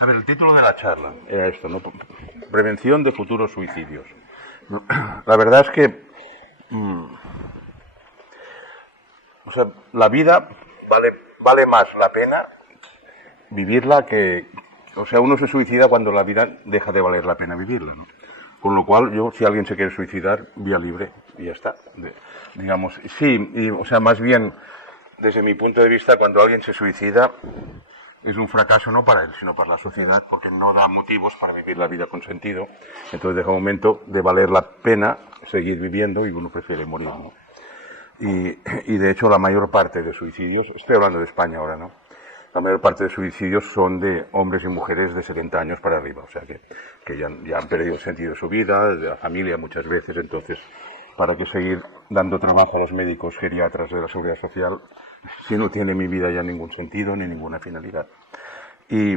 A ver, el título de la charla era esto, ¿no? Prevención de futuros suicidios. La verdad es que, o sea, la vida vale más la pena vivirla que, o sea, uno se suicida cuando la vida deja de valer la pena vivirla, ¿no? Con lo cual, yo, si alguien se quiere suicidar, vía libre, y ya está. Digamos, sí, y, o sea, más bien, desde mi punto de vista, cuando alguien se suicida, es un fracaso no para él, sino para la sociedad, porque no da motivos para vivir la vida con sentido. Entonces deja un momento de valer la pena seguir viviendo y uno prefiere morir, ¿no? Y de hecho la mayor parte de suicidios, estoy hablando de España ahora, ¿no? La mayor parte de suicidios son de hombres y mujeres de 70 años para arriba, o sea que ya han perdido el sentido de su vida, de la familia muchas veces. Entonces, ¿para qué seguir dando trabajo a los médicos geriatras de la Seguridad Social si no tiene mi vida ya ningún sentido ni ninguna finalidad? Y,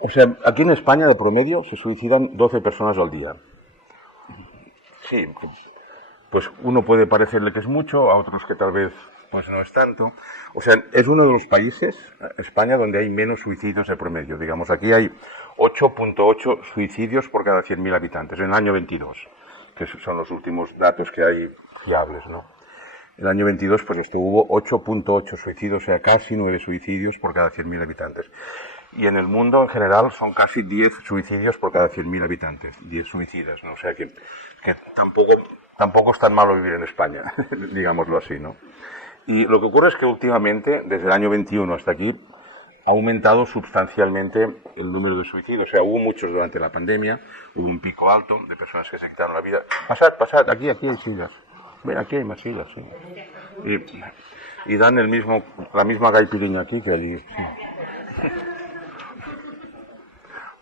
o sea, aquí en España de promedio se suicidan 12 personas al día. Sí, pues uno puede parecerle que es mucho, a otros que tal vez pues no es tanto. O sea, es uno de los países, España, donde hay menos suicidios de promedio. Digamos, aquí hay 8,8 suicidios por cada 100.000 habitantes en el año 22, que son los últimos datos que hay fiables, ¿no? El año 22, pues esto hubo 8,8 suicidios, o sea, casi 9 suicidios por cada 100.000 habitantes. Y en el mundo en general son casi 10 suicidios por cada 100.000 habitantes, 10 suicidas, ¿no? O sea que tampoco es tan malo vivir en España, digámoslo así, ¿no? Y lo que ocurre es que últimamente, desde el año 21 hasta aquí, ha aumentado sustancialmente el número de suicidios. O sea, hubo muchos durante la pandemia, hubo un pico alto de personas que se quitaron la vida. Pasad, aquí hay sillas. Ven, aquí hay más sillas, sí. Y dan la misma gaipiriña aquí que allí.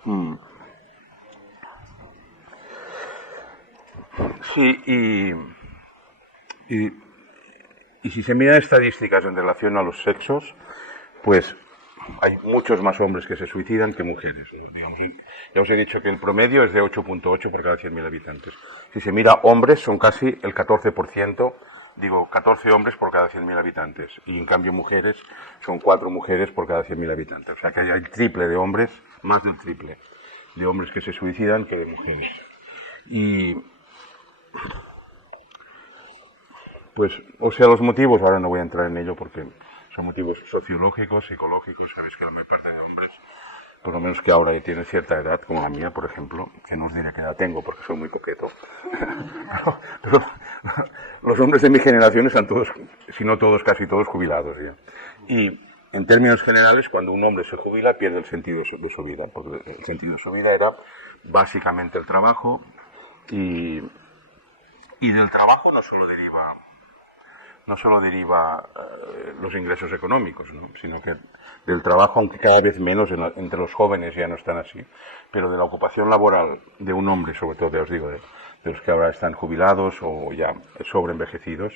Sí. Sí, y si se miran estadísticas en relación a los sexos, pues hay muchos más hombres que se suicidan que mujeres. Digamos, ya os he dicho que el promedio es de 8,8 por cada 100.000 habitantes. Si se mira hombres, son casi el 14%, digo, 14 hombres por cada 100.000 habitantes. Y en cambio mujeres, son 4 mujeres por cada 100.000 habitantes. O sea que hay el triple de hombres, más del triple de hombres que se suicidan que de mujeres. Y pues, o sea, los motivos, ahora no voy a entrar en ello porque son motivos sociológicos, psicológicos. Sabéis que la mayor parte de hombres, por lo menos que ahora ya tienen cierta edad, como la mía, por ejemplo, que no os diré qué edad tengo porque soy muy coqueto, pero los hombres de mi generación están todos, si no todos, casi todos jubilados ya. Y en términos generales, cuando un hombre se jubila, pierde el sentido de su vida, porque el sentido de su vida era básicamente el trabajo, y del trabajo no solo deriva los ingresos económicos, ¿no? Sino que del trabajo, aunque cada vez menos entre los jóvenes ya no están así, pero de la ocupación laboral de un hombre, sobre todo, ya os digo, de los que ahora están jubilados o ya sobreenvejecidos,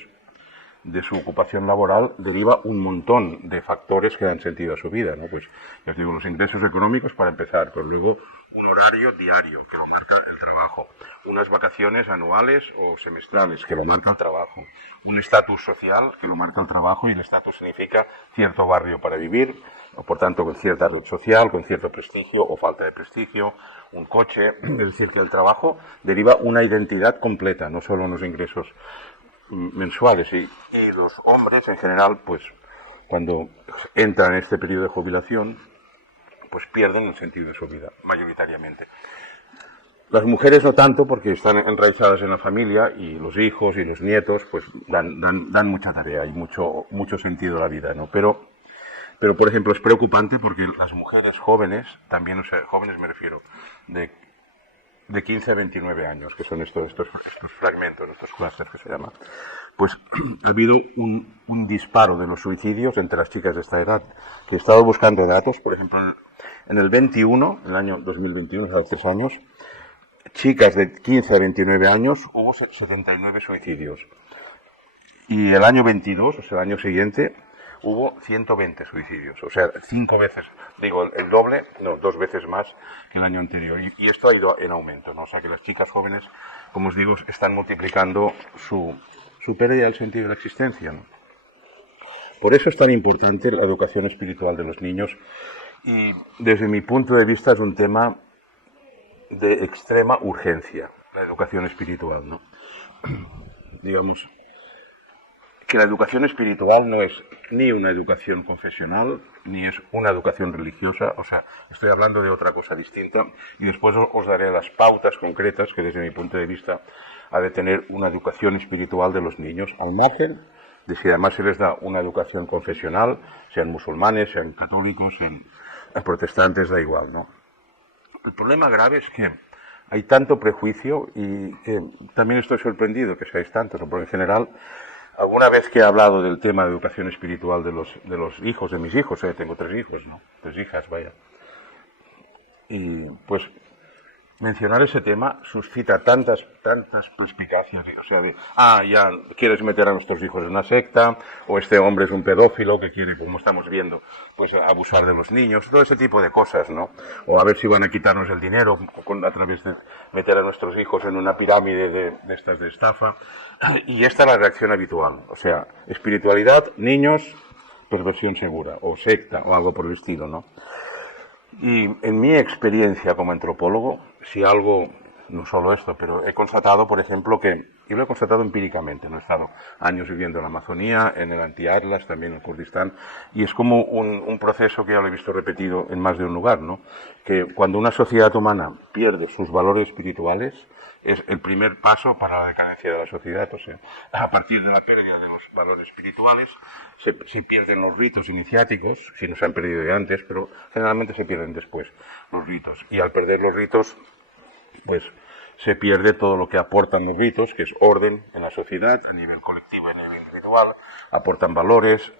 de su ocupación laboral deriva un montón de factores que dan sentido a su vida, ¿no? Pues, ya os digo, los ingresos económicos para empezar, pero luego un horario diario que lo marca el trabajo, unas vacaciones anuales o semestrales que lo marca el trabajo, un estatus social que lo marca el trabajo, y el estatus significa cierto barrio para vivir, o por tanto con cierta red social, con cierto prestigio o falta de prestigio, un coche. Es decir, que el trabajo deriva una identidad completa, no solo unos ingresos mensuales, y los hombres en general, pues cuando entran en este periodo de jubilación, pues pierden el sentido de su vida, mayoritariamente. Las mujeres no tanto, porque están enraizadas en la familia, y los hijos y los nietos pues dan mucha tarea y mucho sentido a la vida, ¿no? Pero por ejemplo es preocupante porque las mujeres jóvenes, también, o sea, jóvenes me refiero, de 15 a 29 años, que son estos fragmentos, estos clústeres que se llaman, pues ha habido un disparo de los suicidios entre las chicas de esta edad. Que he estado buscando datos, por ejemplo, en el 21, el año 2021, hace 3 años, chicas de 15 a 29 años hubo 79 suicidios. Y el año 22, o sea, el año siguiente, hubo 120 suicidios. O sea, 5 veces, digo, el doble, no, 2 veces más que el año anterior. Y esto ha ido en aumento, ¿no? O sea, que las chicas jóvenes, como os digo, están multiplicando su pérdida del sentido de la existencia, ¿no? Por eso es tan importante la educación espiritual de los niños y desde mi punto de vista es un tema de extrema urgencia, la educación espiritual, ¿no? Digamos que la educación espiritual no es ni una educación confesional, ni es una educación religiosa, o sea, estoy hablando de otra cosa distinta, y después os daré las pautas concretas que desde mi punto de vista ha de tener una educación espiritual de los niños, al margen de si además se les da una educación confesional, sean musulmanes, sean católicos, sean protestantes, da igual, ¿no? El problema grave es que hay tanto prejuicio y que también estoy sorprendido que seáis tantos, porque en general, alguna vez que he hablado del tema de educación espiritual de los hijos, de mis hijos, tengo 3 hijos, ¿no? 3 hijas, vaya. Y pues mencionar ese tema suscita tantas perspicacias, o sea, ya quieres meter a nuestros hijos en una secta, o este hombre es un pedófilo que quiere, como estamos viendo, pues abusar de los niños, todo ese tipo de cosas, ¿no? O a ver si van a quitarnos el dinero a través de meter a nuestros hijos en una pirámide de estas de estafa. Y esta es la reacción habitual, o sea, espiritualidad, niños, perversión segura, o secta, o algo por el estilo, ¿no? Y en mi experiencia como antropólogo, si algo, no solo esto, pero he constatado, por ejemplo, y lo he constatado empíricamente, no he estado años viviendo en la Amazonía, en el Anti-Atlas, también en Kurdistán, y es como un proceso que ya lo he visto repetido en más de un lugar, ¿no? Que cuando una sociedad humana pierde sus valores espirituales, es el primer paso para la decadencia de la sociedad. O sea, a partir de la pérdida de los valores espirituales se pierden los ritos iniciáticos, si no se han perdido de antes, pero generalmente se pierden después los ritos. Y al perder los ritos, pues se pierde todo lo que aportan los ritos, que es orden en la sociedad, a nivel colectivo y a nivel individual, aportan valores,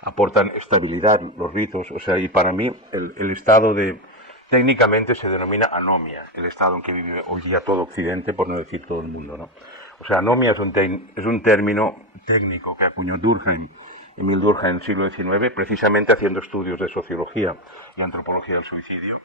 aportan estabilidad los ritos. O sea, y para mí el estado técnicamente se denomina anomia, el estado en que vive hoy día todo Occidente, por no decir todo el mundo, ¿no? O sea, anomia es un término técnico que acuñó Durkheim, Emil Durkheim en el siglo XIX, precisamente haciendo estudios de sociología y antropología del suicidio.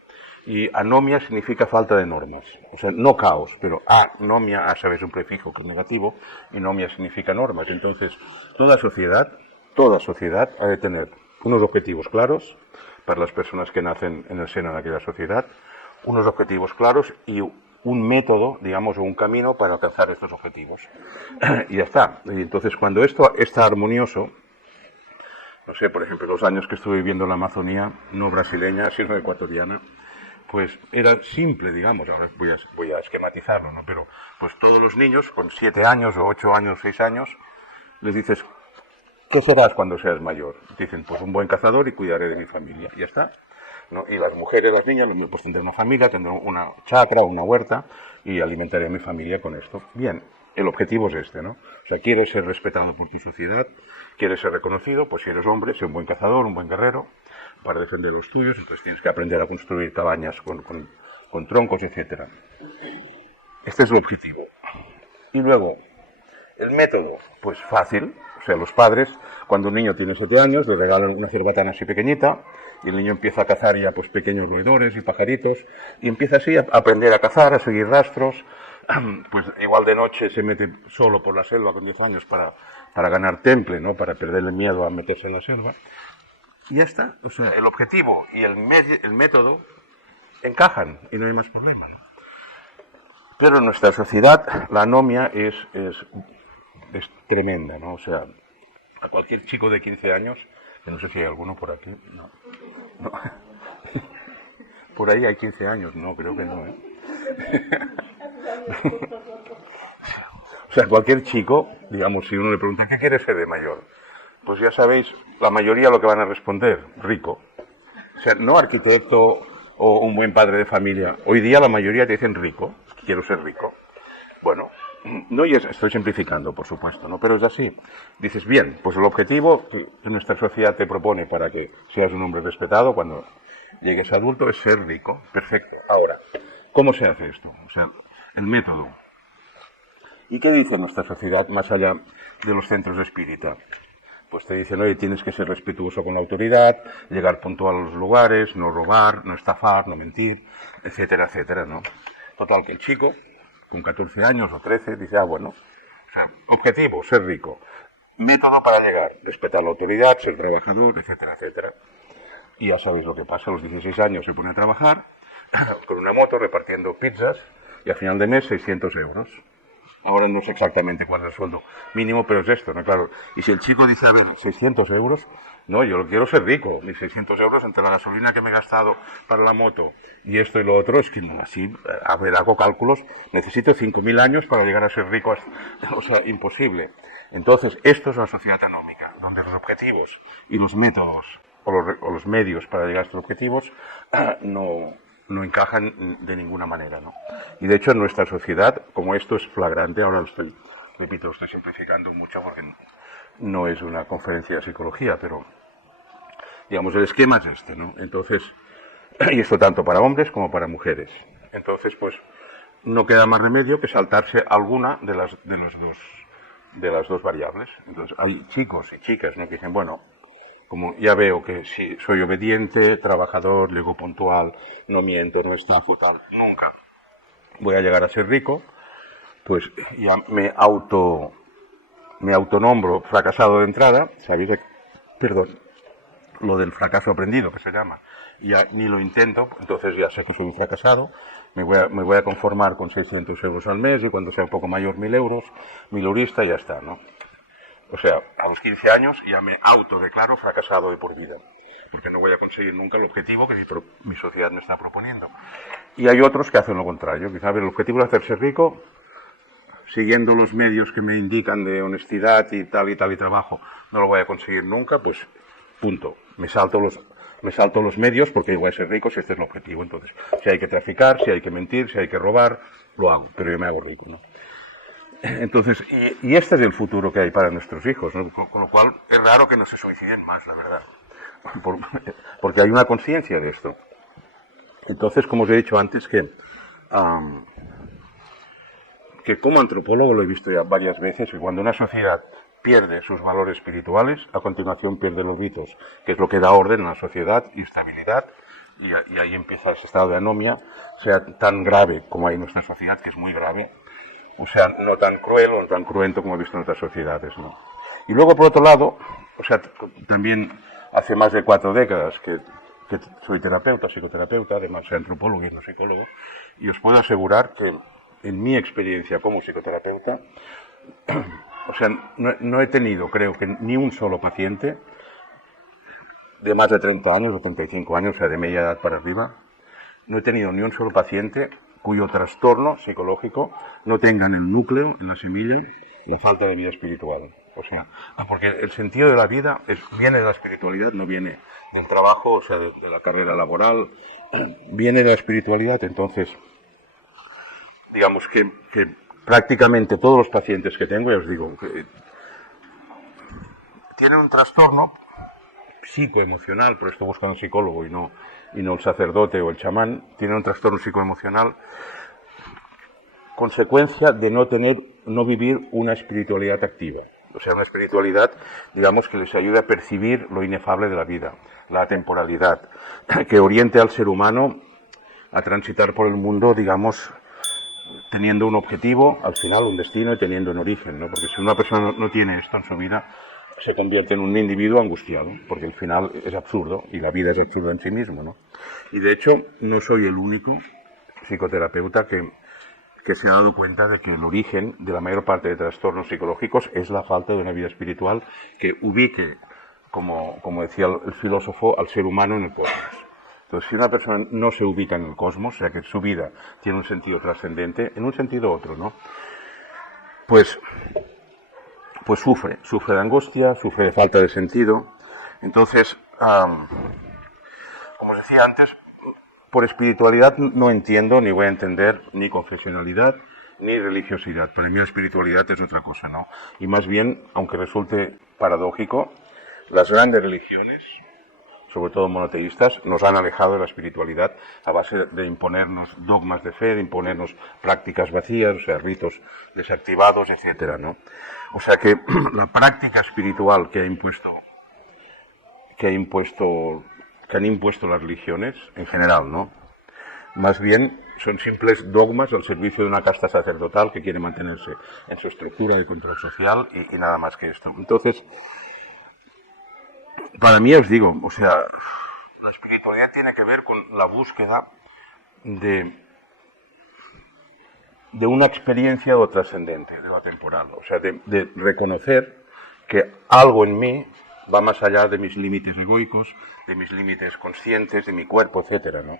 Y anomia significa falta de normas, o sea, no caos, pero anomia, sabes, un prefijo que es negativo, y nomia significa normas. Entonces, toda sociedad ha de tener unos objetivos claros, para las personas que nacen en el seno de aquella sociedad, unos objetivos claros y un método, digamos, o un camino para alcanzar estos objetivos. Y ya está. Y entonces, cuando esto está armonioso, no sé, por ejemplo, los años que estuve viviendo en la Amazonía, no brasileña, sino ecuatoriana, pues era simple, digamos, ahora voy a esquematizarlo, ¿no? Pero pues todos los niños, con 7 años o 8 años, 6 años, les dices, ¿qué serás cuando seas mayor? Dicen, pues un buen cazador y cuidaré de mi familia. Y ya está, ¿no? Y las mujeres, las niñas, pues tendré una familia, tendré una chacra, una huerta y alimentaré a mi familia con esto. Bien, el objetivo es este, ¿no? O sea, quieres ser respetado por tu sociedad, quieres ser reconocido, pues si eres hombre, sé un buen cazador, un buen guerrero, para defender los tuyos, entonces tienes que aprender a construir cabañas con troncos, etcétera. Este es el objetivo. Y luego, el método, pues fácil. O sea, los padres, cuando un niño tiene 7 años, le regalan una cerbatana así pequeñita, y el niño empieza a cazar ya pues pequeños roedores y pajaritos, y empieza así a aprender a cazar, a seguir rastros. Pues igual de noche se mete solo por la selva con 10 años para ganar temple, ¿no? Para perder el miedo a meterse en la selva. Y ya está. O sea, el objetivo y el método encajan y no hay más problema, ¿no? Pero en nuestra sociedad la anomia es tremenda, ¿no? O sea, a cualquier chico de 15 años, que no sé si hay alguno por aquí, no. Por ahí hay 15 años, no, creo que no, ¿eh? O sea, cualquier chico, digamos, si uno le pregunta, ¿qué quiere ser de mayor? Pues ya sabéis, la mayoría lo que van a responder, rico. O sea, no arquitecto o un buen padre de familia. Hoy día la mayoría te dicen rico, quiero ser rico. Bueno, no, y estoy simplificando, por supuesto, ¿no? Pero es así. Dices, bien, pues el objetivo que nuestra sociedad te propone para que seas un hombre respetado cuando llegues a adulto es ser rico. Perfecto. Ahora, ¿cómo se hace esto? O sea, el método. ¿Y qué dice nuestra sociedad más allá de los centros espírita? Pues te dicen, oye, tienes que ser respetuoso con la autoridad, llegar puntual a los lugares, no robar, no estafar, no mentir, etcétera, etcétera, ¿no? Total, que el chico, con 14 años o 13, dice, bueno, o sea, objetivo, ser rico. método para llegar, respetar la autoridad, ser trabajador, etcétera, etcétera. Y ya sabéis lo que pasa, a los 16 años se pone a trabajar con una moto repartiendo pizzas y a final de mes 600 euros. Ahora no sé exactamente cuál es el sueldo mínimo, pero es esto, ¿no? Claro. Y si el chico dice, a ver, 600 euros, no, yo lo quiero ser rico. Mis 600 euros entre la gasolina que me he gastado para la moto y esto y lo otro, es que así, a ver, hago cálculos, necesito 5.000 años para llegar a ser rico, o sea, imposible. Entonces, esto es la sociedad anómica, donde los objetivos y los métodos o los medios para llegar a estos objetivos no encajan de ninguna manera, ¿no? Y de hecho en nuestra sociedad, como esto es flagrante, ahora repito, lo estoy simplificando mucho porque no es una conferencia de psicología, pero digamos el esquema es este, ¿no? Entonces, y esto tanto para hombres como para mujeres. Entonces, pues no queda más remedio que saltarse alguna de las dos variables. Entonces, hay chicos y chicas, ¿no? Que dicen, bueno, como ya veo que si soy obediente, trabajador, llego puntual, no miento, no estafo, tal, nunca voy a llegar a ser rico, pues ya me autonombro fracasado de entrada, ¿sabéis? Perdón, lo del fracaso aprendido, que se llama. Ya ni lo intento, entonces ya sé que soy un fracasado, me voy a conformar con 600 euros al mes y cuando sea un poco mayor 1.000 euros, milurista y ya está, ¿no? O sea, a los 15 años ya me autodeclaro fracasado de por vida, porque no voy a conseguir nunca el objetivo que mi sociedad me está proponiendo. Y hay otros que hacen lo contrario, quizá el objetivo es hacerse rico, siguiendo los medios que me indican de honestidad y tal y trabajo, no lo voy a conseguir nunca, pues punto. Me salto los medios porque voy a ser rico si este es el objetivo. Entonces, si hay que traficar, si hay que mentir, si hay que robar, lo hago, pero yo me hago rico, ¿no? Entonces, y este es el futuro que hay para nuestros hijos, ¿no? Con lo cual es raro que no se suiciden más, la verdad, porque hay una conciencia de esto. Entonces, como os he dicho antes, que como antropólogo lo he visto ya varias veces, que cuando una sociedad pierde sus valores espirituales, a continuación pierde los ritos, que es lo que da orden a la sociedad y estabilidad, y ahí empieza ese estado de anomia, sea tan grave como hay en nuestra sociedad, que es muy grave, o sea, no tan cruel o no tan cruento como he visto en otras sociedades, ¿no? Y luego, por otro lado, o sea, también hace más de 4 décadas que soy terapeuta, psicoterapeuta, además soy antropólogo y no psicólogo, y os puedo asegurar que en mi experiencia como psicoterapeuta, o sea, no he tenido, creo que ni un solo paciente de más de 30 años o 35 años, o sea, de media edad para arriba, no he tenido ni un solo paciente cuyo trastorno psicológico no tenga en el núcleo, en la semilla, la falta de vida espiritual. O sea, porque el sentido de la vida viene de la espiritualidad, no viene del trabajo, o sea, de la carrera laboral, viene de la espiritualidad. Entonces, digamos que prácticamente todos los pacientes que tengo, ya os digo, que tienen un trastorno psicoemocional, por esto buscan un psicólogo y no el sacerdote o el chamán, tienen un trastorno psicoemocional consecuencia de no vivir una espiritualidad activa. O sea, una espiritualidad, digamos, que les ayude a percibir lo inefable de la vida, la temporalidad, que oriente al ser humano a transitar por el mundo, digamos, teniendo un objetivo, al final un destino y teniendo un origen, ¿no? Porque si una persona no tiene esto en su vida, se convierte en un individuo angustiado, porque al final es absurdo, y la vida es absurda en sí mismo, ¿no? Y de hecho, no soy el único psicoterapeuta que se ha dado cuenta de que el origen de la mayor parte de trastornos psicológicos es la falta de una vida espiritual que ubique, como decía el filósofo, al ser humano en el cosmos. Entonces, si una persona no se ubica en el cosmos, o sea que su vida tiene un sentido trascendente, en un sentido u otro, ¿no? Pues sufre de angustia, sufre de falta de sentido. Entonces, como os decía antes, por espiritualidad no entiendo ni voy a entender ni confesionalidad ni religiosidad. Para mí la espiritualidad es otra cosa, ¿no? Y más bien, aunque resulte paradójico, las grandes religiones, sobre todo monoteístas, nos han alejado de la espiritualidad a base de imponernos dogmas de fe, de imponernos prácticas vacías, o sea, ritos desactivados, etcétera, ¿no? O sea que la práctica espiritual que han impuesto las religiones en general, ¿no? Más bien son simples dogmas al servicio de una casta sacerdotal que quiere mantenerse en su estructura de control social y nada más que esto. Entonces, para mí os digo, o sea, la espiritualidad tiene que ver con la búsqueda de una experiencia de lo trascendente, de lo temporal, o sea, de reconocer que algo en mí va más allá de mis límites egoicos, de mis límites conscientes, de mi cuerpo, etcétera, ¿no?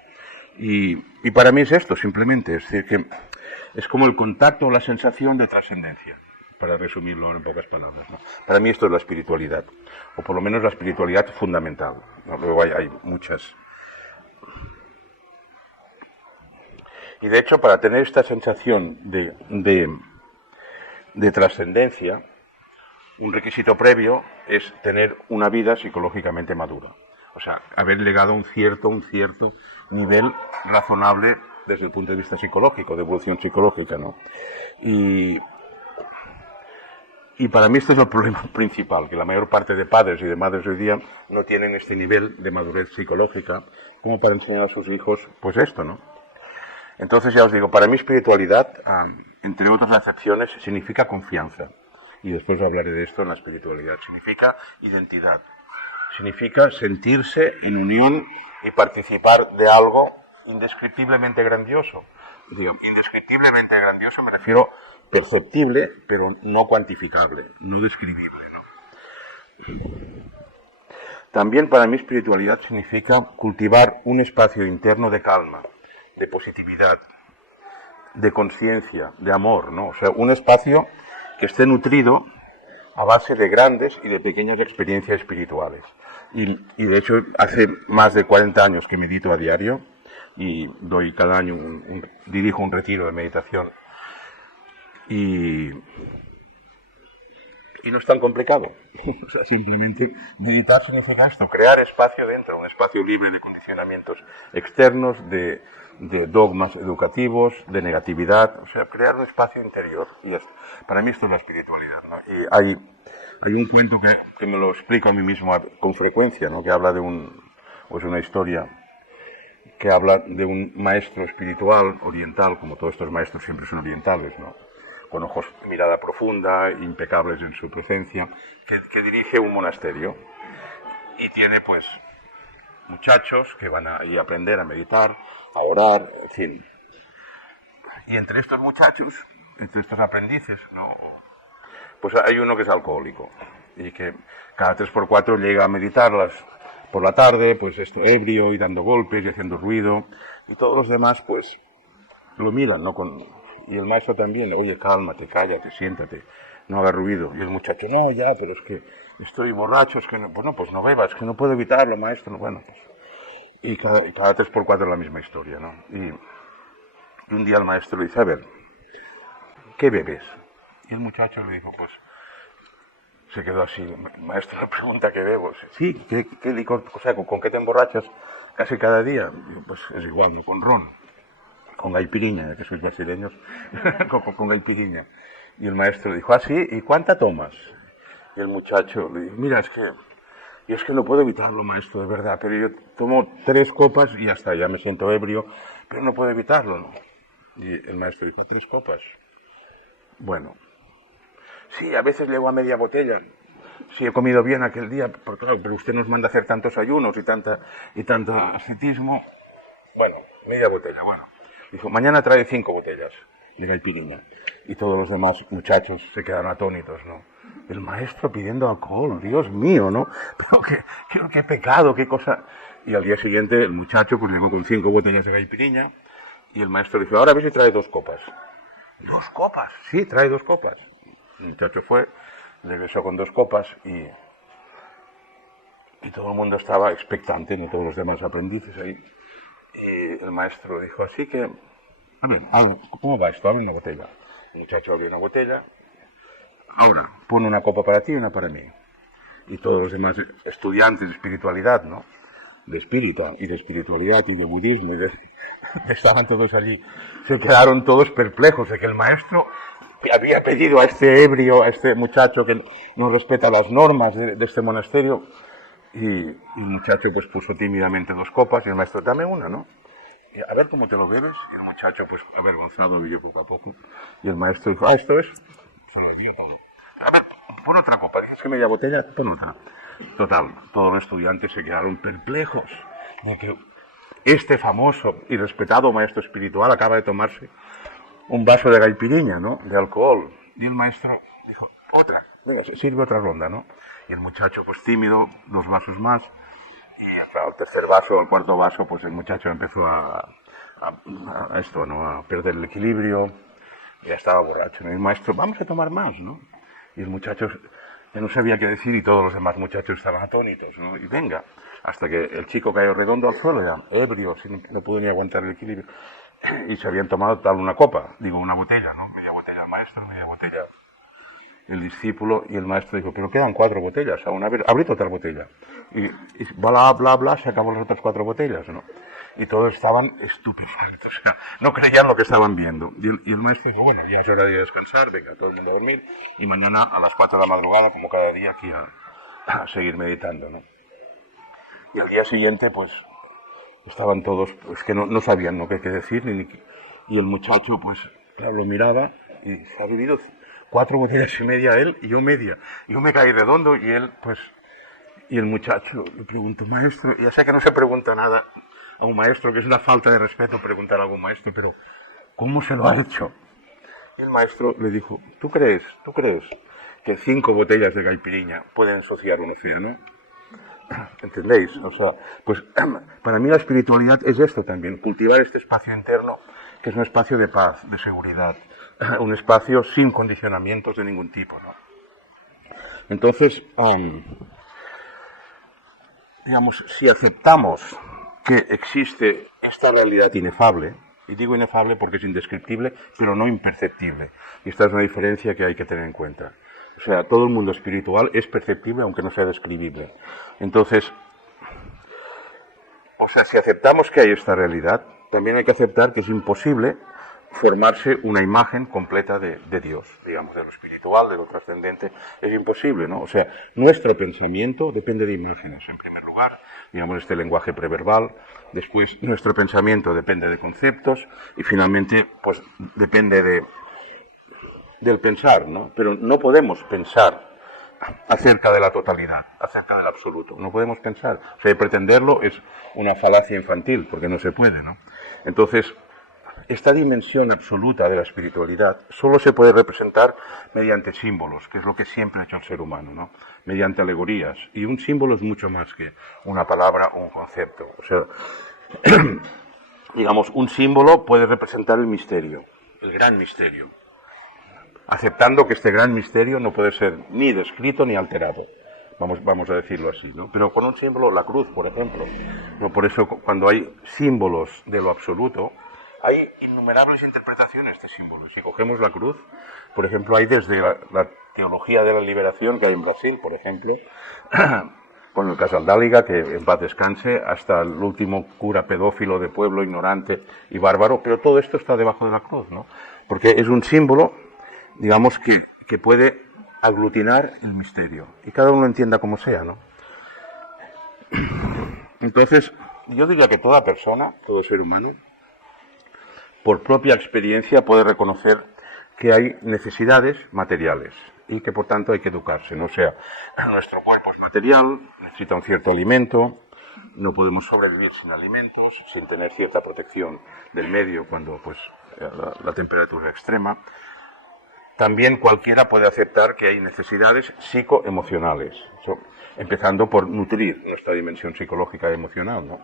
Y para mí es esto, simplemente, es decir, que es como el contacto o la sensación de trascendencia, para resumirlo en pocas palabras, ¿no? Para mí esto es la espiritualidad, o por lo menos la espiritualidad fundamental, ¿no? Luego hay muchas. Y de hecho, para tener esta sensación de trascendencia, un requisito previo es tener una vida psicológicamente madura. O sea, haber llegado a un cierto nivel razonable desde el punto de vista psicológico, de evolución psicológica, ¿no? Y para mí este es el problema principal, que la mayor parte de padres y de madres hoy día no tienen este nivel de madurez psicológica como para enseñar a sus hijos, pues esto, ¿no? Entonces, ya os digo, para mí espiritualidad, entre otras acepciones, significa confianza. Y después hablaré de esto en la espiritualidad. Significa identidad. Significa sentirse en unión y participar de algo indescriptiblemente grandioso. Digo, indescriptiblemente grandioso me refiero perceptible, pero no cuantificable, no describible, ¿no? También para mí espiritualidad significa cultivar un espacio interno de calma, de positividad, de conciencia, de amor, ¿no? O sea, un espacio que esté nutrido a base de grandes y de pequeñas experiencias espirituales. Y de hecho, hace más de 40 años que medito a diario y doy cada año dirijo un retiro de meditación. Y no es tan complicado. O sea, simplemente meditar significa esto, crear espacio dentro, un espacio libre de condicionamientos externos, de dogmas educativos, de negatividad, o sea, crear un espacio interior. Y para mí esto es la espiritualidad, ¿no? Y hay un cuento que me lo explico a mí mismo con frecuencia, ¿no? Que habla de una historia que habla de un maestro espiritual oriental, como todos estos maestros siempre son orientales, ¿no? Con ojos, mirada profunda, impecables en su presencia, que dirige un monasterio y tiene, pues, muchachos que van a ir a aprender a meditar, a orar, en fin. Y entre estos muchachos, entre estos aprendices, ¿no? Pues hay uno que es alcohólico y que cada 3x4 llega a meditarlas por la tarde, pues esto, ebrio y dando golpes y haciendo ruido, y todos los demás, pues, lo miran, ¿no? Y el maestro también, oye, cálmate, cállate, siéntate, no hagas ruido. Y el muchacho, no, ya, pero es que estoy borracho, es que no, bueno, pues no bebas, es que no puedo evitarlo, maestro, bueno, pues. Y cada 3x4 la misma historia, ¿no? Y un día el maestro le dice, a ver, ¿qué bebes? Y el muchacho le dijo, pues, se quedó así, el maestro le pregunta qué bebo. Sí, ¿qué licor, o sea, con qué te emborrachas casi cada día? Y yo, pues es igual, ¿no? Con ron, con gaipiriña, que sois brasileños, con gaipiriña. Y el maestro le dijo, sí, ¿y cuánta tomas? Y el muchacho le dijo, mira, es que no puedo evitarlo, maestro, de verdad, pero yo tomo 3 copas y ya está, ya me siento ebrio, pero no puedo evitarlo, ¿no? Y el maestro dijo, 3 copas. Bueno, sí, a veces llego a media botella. Sí, he comido bien aquel día, pero usted nos manda a hacer tantos ayunos y tanto ascetismo. Bueno, media botella, bueno. Dijo, mañana trae 5 botellas de gaipiriña. Y todos los demás muchachos se quedaron atónitos, ¿no? El maestro pidiendo alcohol, Dios mío, ¿no? Pero qué pecado, qué cosa. Y al día siguiente el muchacho pues llegó con 5 botellas de gaipiriña y el maestro dijo, ahora a ver si trae 2 copas. ¿2 copas? Sí, trae 2 copas. El muchacho fue, regresó con 2 copas y todo el mundo estaba expectante, no todos los demás aprendices ahí. Y el maestro dijo, así que, a ver, ¿cómo va esto? Abre una botella. El muchacho abrió una botella. Ahora, pone una copa para ti y una para mí. Y todos los demás estudiantes de espiritualidad, ¿no? De espírita y de espiritualidad y de budismo, estaban todos allí. Se quedaron todos perplejos de que el maestro había pedido a este ebrio, a este muchacho que no respeta las normas de este monasterio. Y el muchacho pues puso tímidamente 2 copas y el maestro, dame una, ¿no? Y, a ver cómo te lo bebes. Y el muchacho, pues avergonzado, bebió poco a poco. Y el maestro dijo, esto es. Se lo bebió todo. A ver, pon otra copa. Dices que media botella, pon otra. Total, todos los estudiantes se quedaron perplejos de que este famoso y respetado maestro espiritual acaba de tomarse un vaso de gaipiriña, ¿no? De alcohol. Y el maestro dijo, otra, venga, sirve otra ronda, ¿no? Y el muchacho, pues tímido, 2 vasos más. Y claro, el tercer vaso, el cuarto vaso, pues el muchacho empezó a esto, ¿no? A perder el equilibrio. Ya estaba borracho, ¿no? Y el maestro, vamos a tomar más, ¿no? Y el muchacho ya no sabía qué decir y todos los demás muchachos estaban atónitos, ¿no? Y venga, hasta que el chico cayó redondo al suelo ya, ebrio, no pudo ni aguantar el equilibrio. Y se habían tomado tal una copa, digo, una botella, ¿no? Media botella, maestro, media botella. El discípulo y el maestro dijo, pero quedan 4 botellas, aún abrid otra botella. Y bla, bla, bla, se acabó las otras 4 botellas, ¿no? Y todos estaban estupefactos, o sea, no creían lo que estaban viendo. Y el maestro dijo, bueno, ya es hora de descansar, venga, todo el mundo a dormir, y mañana a las 4 de la madrugada, como cada día, aquí a seguir meditando, ¿no? Y al día siguiente, pues, estaban todos, pues que no sabían ¿no? qué decir, y el muchacho, pues, claro, lo miraba, y se ha bebido 4 botellas y media él, y yo media. Yo me caí redondo, y él, pues, y el muchacho le preguntó, maestro, ya sé que no se pregunta nada a un maestro, que es una falta de respeto preguntar a algún maestro, pero ¿cómo se lo ha hecho? Y el maestro le dijo, ¿tú crees que 5 botellas de gaipiriña pueden ensuciar un océano? ¿Entendéis? O sea, pues para mí la espiritualidad es esto también, cultivar este espacio interno, que es un espacio de paz, de seguridad, un espacio sin condicionamientos de ningún tipo, ¿no? Entonces, digamos, si aceptamos que existe esta realidad inefable, y digo inefable porque es indescriptible, pero no imperceptible, y esta es una diferencia que hay que tener en cuenta. O sea, todo el mundo espiritual es perceptible aunque no sea describible. Entonces, o sea, si aceptamos que hay esta realidad, también hay que aceptar que es imposible formarse una imagen completa de Dios, digamos, de lo espiritual, de lo trascendente, es imposible, ¿no? O sea, nuestro pensamiento depende de imágenes, en primer lugar, digamos, este lenguaje preverbal, después nuestro pensamiento depende de conceptos, y finalmente, pues, depende del pensar, ¿no? Pero no podemos pensar acerca de la totalidad, acerca del absoluto. No podemos pensar. O sea, pretenderlo es una falacia infantil, porque no se puede, ¿no? Entonces, esta dimensión absoluta de la espiritualidad solo se puede representar mediante símbolos, que es lo que siempre ha hecho el ser humano, ¿no? Mediante alegorías. Y un símbolo es mucho más que una palabra o un concepto. O sea, digamos, un símbolo puede representar el misterio, el gran misterio, aceptando que este gran misterio no puede ser ni descrito ni alterado. Vamos a decirlo así, ¿no? Pero con un símbolo, la cruz, por ejemplo, ¿no? Por eso cuando hay símbolos de lo absoluto, hay innumerables interpretaciones de símbolos. Si cogemos la cruz, por ejemplo, hay desde la teología de la liberación que hay en Brasil, por ejemplo, con el Casaldáliga, que en paz descanse, hasta el último cura pedófilo de pueblo, ignorante y bárbaro, pero todo esto está debajo de la cruz, ¿no? Porque es un símbolo, digamos, que puede aglutinar el misterio, y cada uno lo entienda como sea, ¿no? Entonces, yo diría que toda persona, todo ser humano, por propia experiencia puede reconocer que hay necesidades materiales y que por tanto hay que educarse, ¿no? O sea, nuestro cuerpo es material, necesita un cierto alimento, no podemos sobrevivir sin alimentos, sin tener cierta protección del medio cuando pues la temperatura es extrema. También cualquiera puede aceptar que hay necesidades psicoemocionales, empezando por nutrir nuestra dimensión psicológica y emocional, ¿no?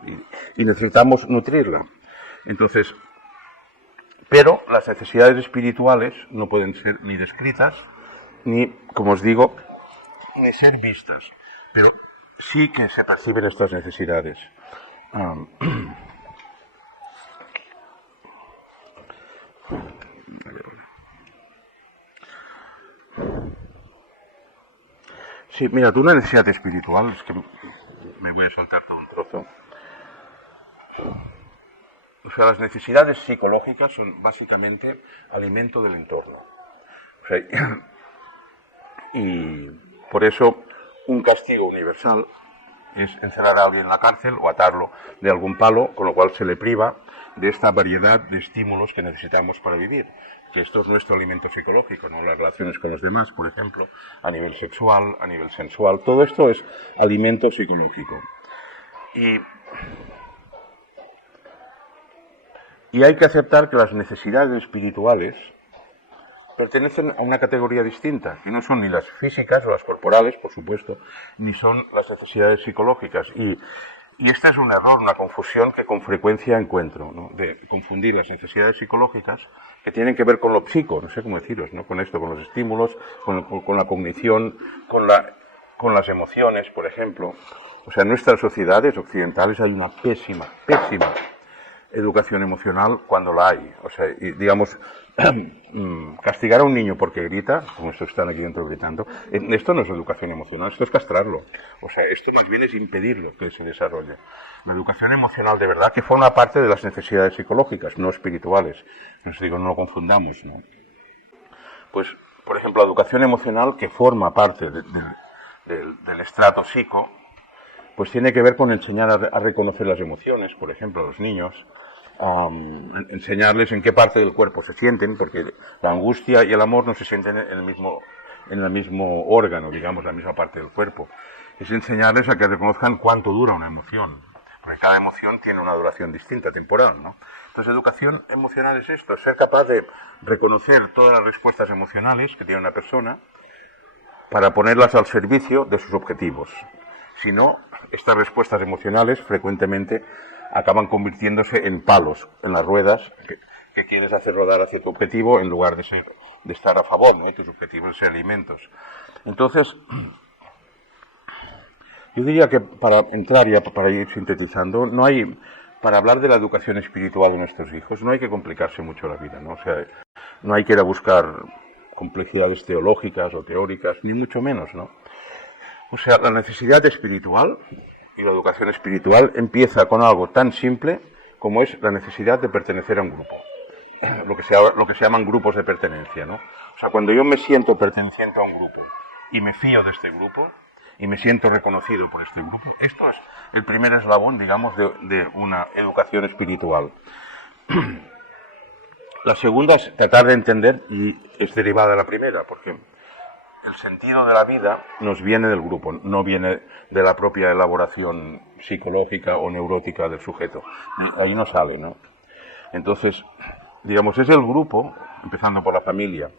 Y necesitamos nutrirla. Entonces, pero las necesidades espirituales no pueden ser ni descritas, ni, como os digo, ni ser vistas. Pero sí que se perciben estas necesidades. Sí, mira, tú una necesidad espiritual, es que me voy a soltar todo un trozo. O sea, las necesidades psicológicas son básicamente alimento del entorno. O sea, y por eso un castigo universal es encerrar a alguien en la cárcel o atarlo de algún palo, con lo cual se le priva de esta variedad de estímulos que necesitamos para vivir, que esto es nuestro alimento psicológico, ¿no? Las relaciones con los demás, por ejemplo, a nivel sexual, a nivel sensual, todo esto es alimento psicológico. Y hay que aceptar que las necesidades espirituales pertenecen a una categoría distinta, que no son ni las físicas o las corporales, por supuesto, ni son las necesidades psicológicas. Y este es un error, una confusión que con frecuencia encuentro, ¿no? De confundir las necesidades psicológicas que tienen que ver con lo psico, no sé cómo deciros, ¿no? Con esto, con los estímulos, con la cognición, con las emociones, por ejemplo. O sea, en nuestras sociedades occidentales hay una pésima educación emocional cuando la hay. O sea, digamos, castigar a un niño porque grita, como estos están aquí dentro gritando, esto no es educación emocional, esto es castrarlo. O sea, esto más bien es impedirlo que se desarrolle. La educación emocional de verdad que forma parte de las necesidades psicológicas, no espirituales. Os digo, no lo confundamos, ¿no? Pues, por ejemplo, la educación emocional que forma parte del estrato psico, pues tiene que ver con enseñar a reconocer las emociones, por ejemplo, a los niños, enseñarles en qué parte del cuerpo se sienten, porque la angustia y el amor no se sienten en el mismo órgano, digamos, la misma parte del cuerpo. Es enseñarles a que reconozcan cuánto dura una emoción, porque cada emoción tiene una duración distinta, temporal, ¿no? Entonces, educación emocional es esto, es ser capaz de reconocer todas las respuestas emocionales que tiene una persona para ponerlas al servicio de sus objetivos. Si no, estas respuestas emocionales frecuentemente acaban convirtiéndose en palos en las ruedas que quieres hacer rodar hacia tu objetivo en lugar de estar a favor, ¿no? Tus objetivos de ser alimentos. Entonces, yo diría que para entrar ya, para ir sintetizando, para hablar de la educación espiritual de nuestros hijos, no hay que complicarse mucho la vida, ¿no? O sea, no hay que ir a buscar complejidades teológicas o teóricas, ni mucho menos, ¿no? O sea, la necesidad espiritual y la educación espiritual empieza con algo tan simple como es la necesidad de pertenecer a un grupo. Lo que se llaman grupos de pertenencia, ¿no? O sea, cuando yo me siento perteneciente a un grupo y me fío de este grupo y me siento reconocido por este grupo, esto es el primer eslabón, digamos, de una educación espiritual. La segunda es tratar de entender, y es derivada de la primera, porque el sentido de la vida nos viene del grupo, no viene de la propia elaboración psicológica o neurótica del sujeto. Ahí no sale, ¿no? Entonces, digamos, es el grupo, empezando por la familia,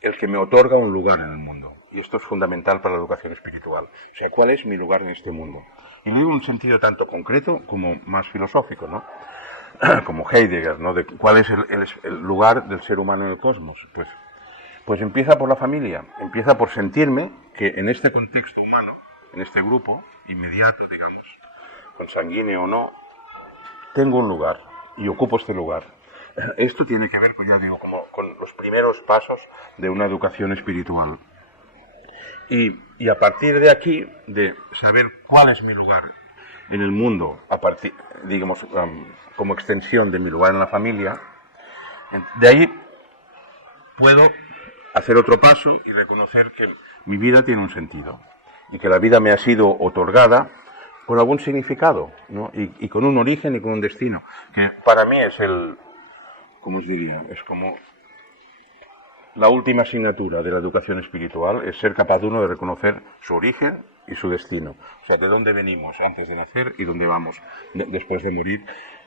el que me otorga un lugar en el mundo. Y esto es fundamental para la educación espiritual. O sea, ¿cuál es mi lugar en este mundo? Y le digo un sentido tanto concreto como más filosófico, ¿no? Como Heidegger, ¿no? De cuál es el lugar del ser humano en el cosmos. Pues empieza por la familia, empieza por sentirme que en este contexto humano, en este grupo inmediato, digamos, consanguíneo o no, tengo un lugar y ocupo este lugar. Esto tiene que ver, pues ya digo, como con los primeros pasos de una educación espiritual. Y a partir de aquí, de saber cuál es mi lugar en el mundo, digamos, como extensión de mi lugar en la familia, de ahí puedo hacer otro paso y reconocer que mi vida tiene un sentido y que la vida me ha sido otorgada con algún significado, ¿no? Y con un origen y con un destino, que para mí es ¿cómo os diría? Es como la última asignatura de la educación espiritual, es ser capaz uno de reconocer su origen y su destino. O sea, de dónde venimos antes de nacer y dónde vamos después de morir,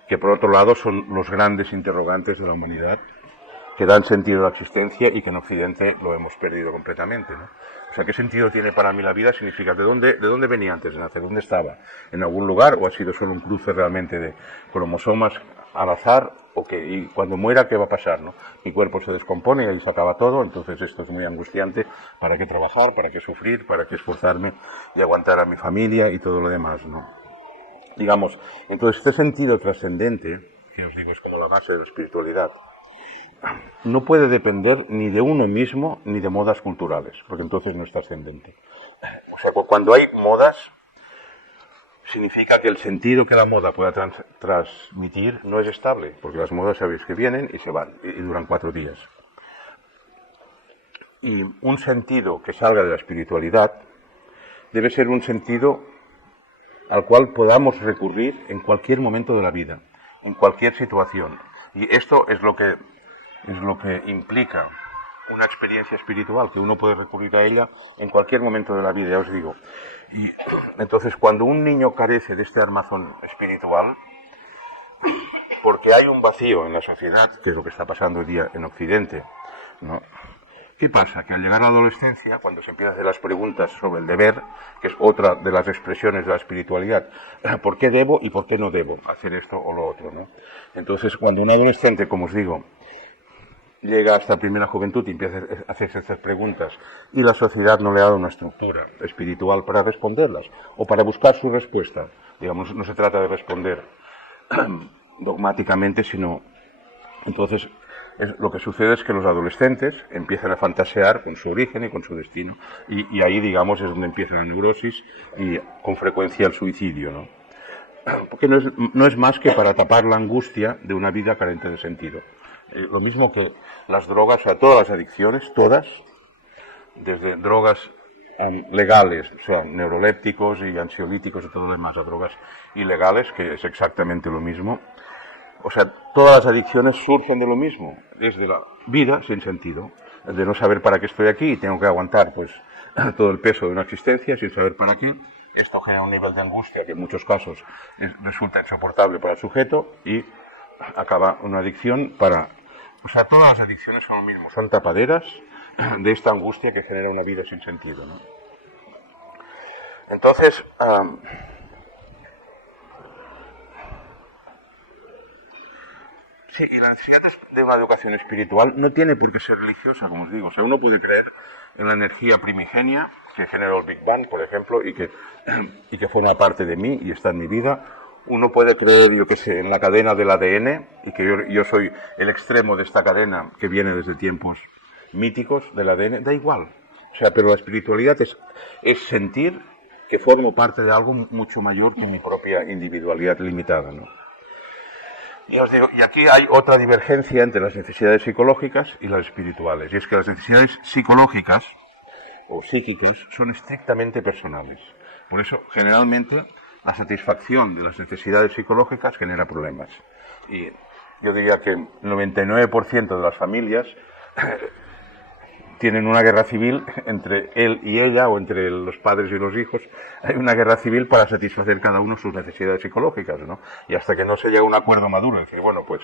que por otro lado son los grandes interrogantes de la humanidad que dan sentido a la existencia y que en Occidente lo hemos perdido completamente, ¿no? O sea, ¿qué sentido tiene para mí la vida? Significa, ¿de dónde venía antes de nacer? ¿Dónde estaba? ¿En algún lugar? ¿O ha sido solo un cruce realmente de cromosomas al azar? Y cuando muera, ¿qué va a pasar, no? Mi cuerpo se descompone y ahí se acaba todo, entonces esto es muy angustiante. ¿Para qué trabajar? ¿Para qué sufrir? ¿Para qué esforzarme y aguantar a mi familia y todo lo demás, no? Digamos, entonces este sentido trascendente, que os digo es como la base de la espiritualidad, no puede depender ni de uno mismo ni de modas culturales, porque entonces no es trascendente. O sea, cuando hay modas, significa que el sentido que la moda pueda transmitir no es estable, porque las modas sabéis que vienen y se van, y duran 4 días. Y un sentido que salga de la espiritualidad debe ser un sentido al cual podamos recurrir en cualquier momento de la vida, en cualquier situación. Y esto es lo que implica una experiencia espiritual, que uno puede recurrir a ella en cualquier momento de la vida, ya os digo. Y entonces, cuando un niño carece de este armazón espiritual, porque hay un vacío en la sociedad, que es lo que está pasando hoy día en Occidente, ¿no? ¿Qué pasa? Que al llegar a la adolescencia, cuando se empiezan a hacer las preguntas sobre el deber, que es otra de las expresiones de la espiritualidad, ¿por qué debo y por qué no debo hacer esto o lo otro, ¿no? Entonces, cuando un adolescente, como os digo, llega a esta primera juventud y empieza a hacerse estas preguntas y la sociedad no le ha dado una estructura espiritual para responderlas o para buscar su respuesta, digamos, no se trata de responder dogmáticamente, sino entonces lo que sucede es que los adolescentes empiezan a fantasear con su origen y con su destino y ahí, digamos, es donde empieza la neurosis y con frecuencia el suicidio, ¿no? Porque no es más que para tapar la angustia de una vida carente de sentido. Lo mismo que las drogas, o sea, todas las adicciones, todas, desde drogas legales, o sea, neurolépticos y ansiolíticos y todo lo demás, a drogas ilegales, que es exactamente lo mismo. O sea, todas las adicciones surgen de lo mismo, es de la vida sin sentido, de no saber para qué estoy aquí y tengo que aguantar pues todo el peso de una existencia sin saber para qué. Esto genera un nivel de angustia que en muchos casos resulta insoportable para el sujeto y acaba una adicción para... O sea, todas las adicciones son lo mismo, son tapaderas de esta angustia que genera una vida sin sentido, ¿no? Entonces, sí, y la necesidad de una educación espiritual no tiene por qué ser religiosa, como os digo. O sea, uno puede creer en la energía primigenia que generó el Big Bang, por ejemplo, y que forma parte de mí y está en mi vida. Uno puede creer, yo qué sé, en la cadena del ADN y que yo soy el extremo de esta cadena que viene desde tiempos míticos del ADN. Da igual. O sea, pero la espiritualidad es sentir que formo parte de algo mucho mayor que mi propia individualidad limitada, ¿no? Y os digo, y aquí hay otra divergencia entre las necesidades psicológicas y las espirituales. Y es que las necesidades psicológicas o psíquicas son estrictamente personales. Por eso, generalmente, la satisfacción de las necesidades psicológicas genera problemas. Y yo diría que el 99% de las familias tienen una guerra civil entre él y ella, o entre los padres y los hijos. Hay una guerra civil para satisfacer cada uno sus necesidades psicológicas, ¿no? Y hasta que no se llega a un acuerdo maduro, decir, bueno, pues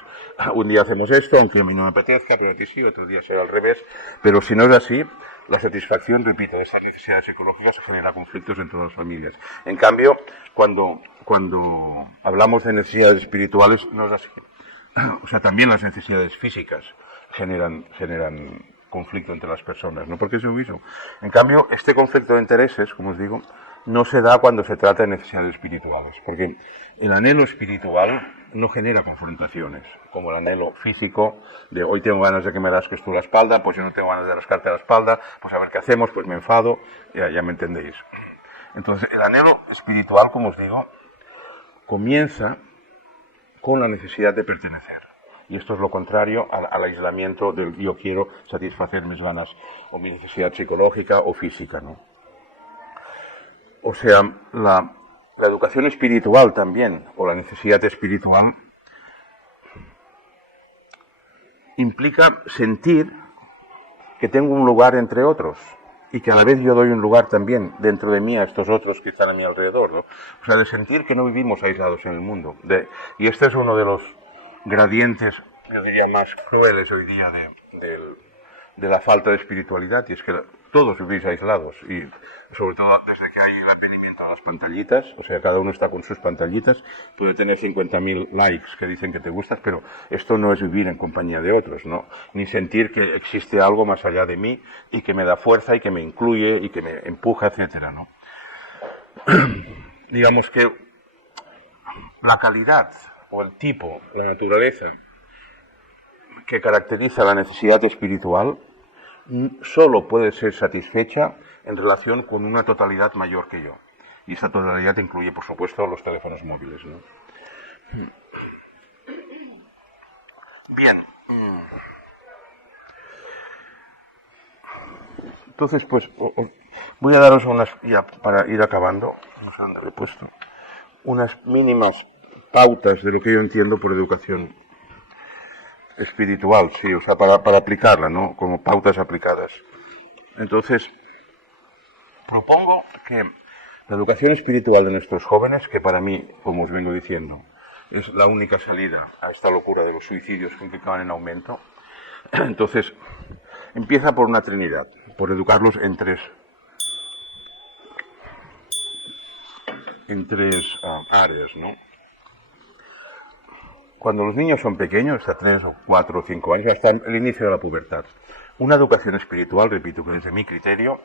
un día hacemos esto, aunque a mí no me apetezca, pero a ti sí, otro día será al revés. Pero si no es así, la satisfacción, repito, de esas necesidades psicológicas genera conflictos en todas las familias. En cambio, cuando hablamos de necesidades espirituales, no es así. O sea, también las necesidades físicas generan conflicto entre las personas, ¿no? Porque es lo mismo. En cambio, este conflicto de intereses, como os digo, no se da cuando se trata de necesidades espirituales, porque el anhelo espiritual no genera confrontaciones, como el anhelo físico de hoy tengo ganas de que me rasques tú la espalda, pues yo no tengo ganas de rascarte la espalda, pues a ver qué hacemos, pues me enfado, ya me entendéis. Entonces, el anhelo espiritual, como os digo, comienza con la necesidad de pertenecer. Y esto es lo contrario al aislamiento del yo quiero satisfacer mis ganas o mi necesidad psicológica o física, ¿no? O sea, la educación espiritual también, o la necesidad espiritual, implica sentir que tengo un lugar entre otros y que a la vez yo doy un lugar también dentro de mí a estos otros que están a mi alrededor, ¿no? O sea, de sentir que no vivimos aislados en el mundo. Y este es uno de los gradientes, yo diría, más crueles hoy día de la falta de espiritualidad, y es que todos vivís aislados, y sobre todo desde que hay el advenimiento a las pantallitas, o sea, cada uno está con sus pantallitas, puede tener 50.000 likes que dicen que te gustas, pero esto no es vivir en compañía de otros, ¿no? Ni sentir que existe algo más allá de mí y que me da fuerza y que me incluye y que me empuja, etcétera, ¿no? Digamos que la calidad o el tipo, la naturaleza que caracteriza la necesidad espiritual solo puede ser satisfecha en relación con una totalidad mayor que yo. Y esa totalidad incluye, por supuesto, los teléfonos móviles, ¿no? Bien. Entonces, pues, voy a daros unas, ya para ir acabando, no sé dónde lo he puesto, unas mínimas pautas de lo que yo entiendo por educación espiritual, sí, o sea, para aplicarla, ¿no? Como pautas aplicadas. Entonces, propongo que la educación espiritual de nuestros jóvenes, que para mí, como os vengo diciendo, es la única salida a esta locura de los suicidios que van en aumento, entonces empieza por una trinidad, por educarlos en tres áreas, ¿no? Cuando los niños son pequeños, hasta 3 o 4 o 5 años, hasta el inicio de la pubertad, una educación espiritual, repito, que desde mi criterio,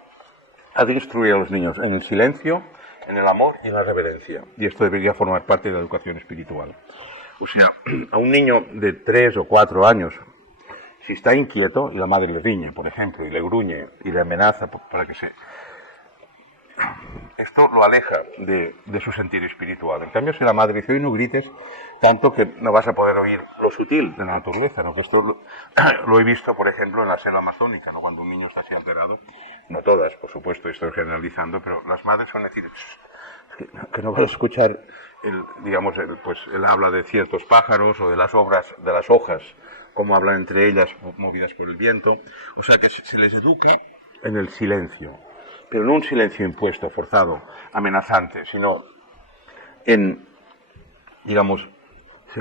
ha de instruir a los niños en el silencio, en el amor y en la reverencia. Y esto debería formar parte de la educación espiritual. O sea, a un niño de 3 o 4 años, si está inquieto y la madre le riñe, por ejemplo, y le gruñe y le amenaza para que se... Esto lo aleja de su sentir espiritual. En cambio, si la madre dice, hoy no grites tanto que no vas a poder oír lo sutil de la naturaleza, ¿no? Que esto lo he visto, por ejemplo, en la selva amazónica, ¿no? Cuando un niño está así alterado, no todas, por supuesto, estoy generalizando, pero las madres van a decir que no van a escuchar el habla de ciertos pájaros o de las hojas, cómo hablan entre ellas movidas por el viento. O sea que se les educa en el silencio, pero no un silencio impuesto, forzado, amenazante, sino se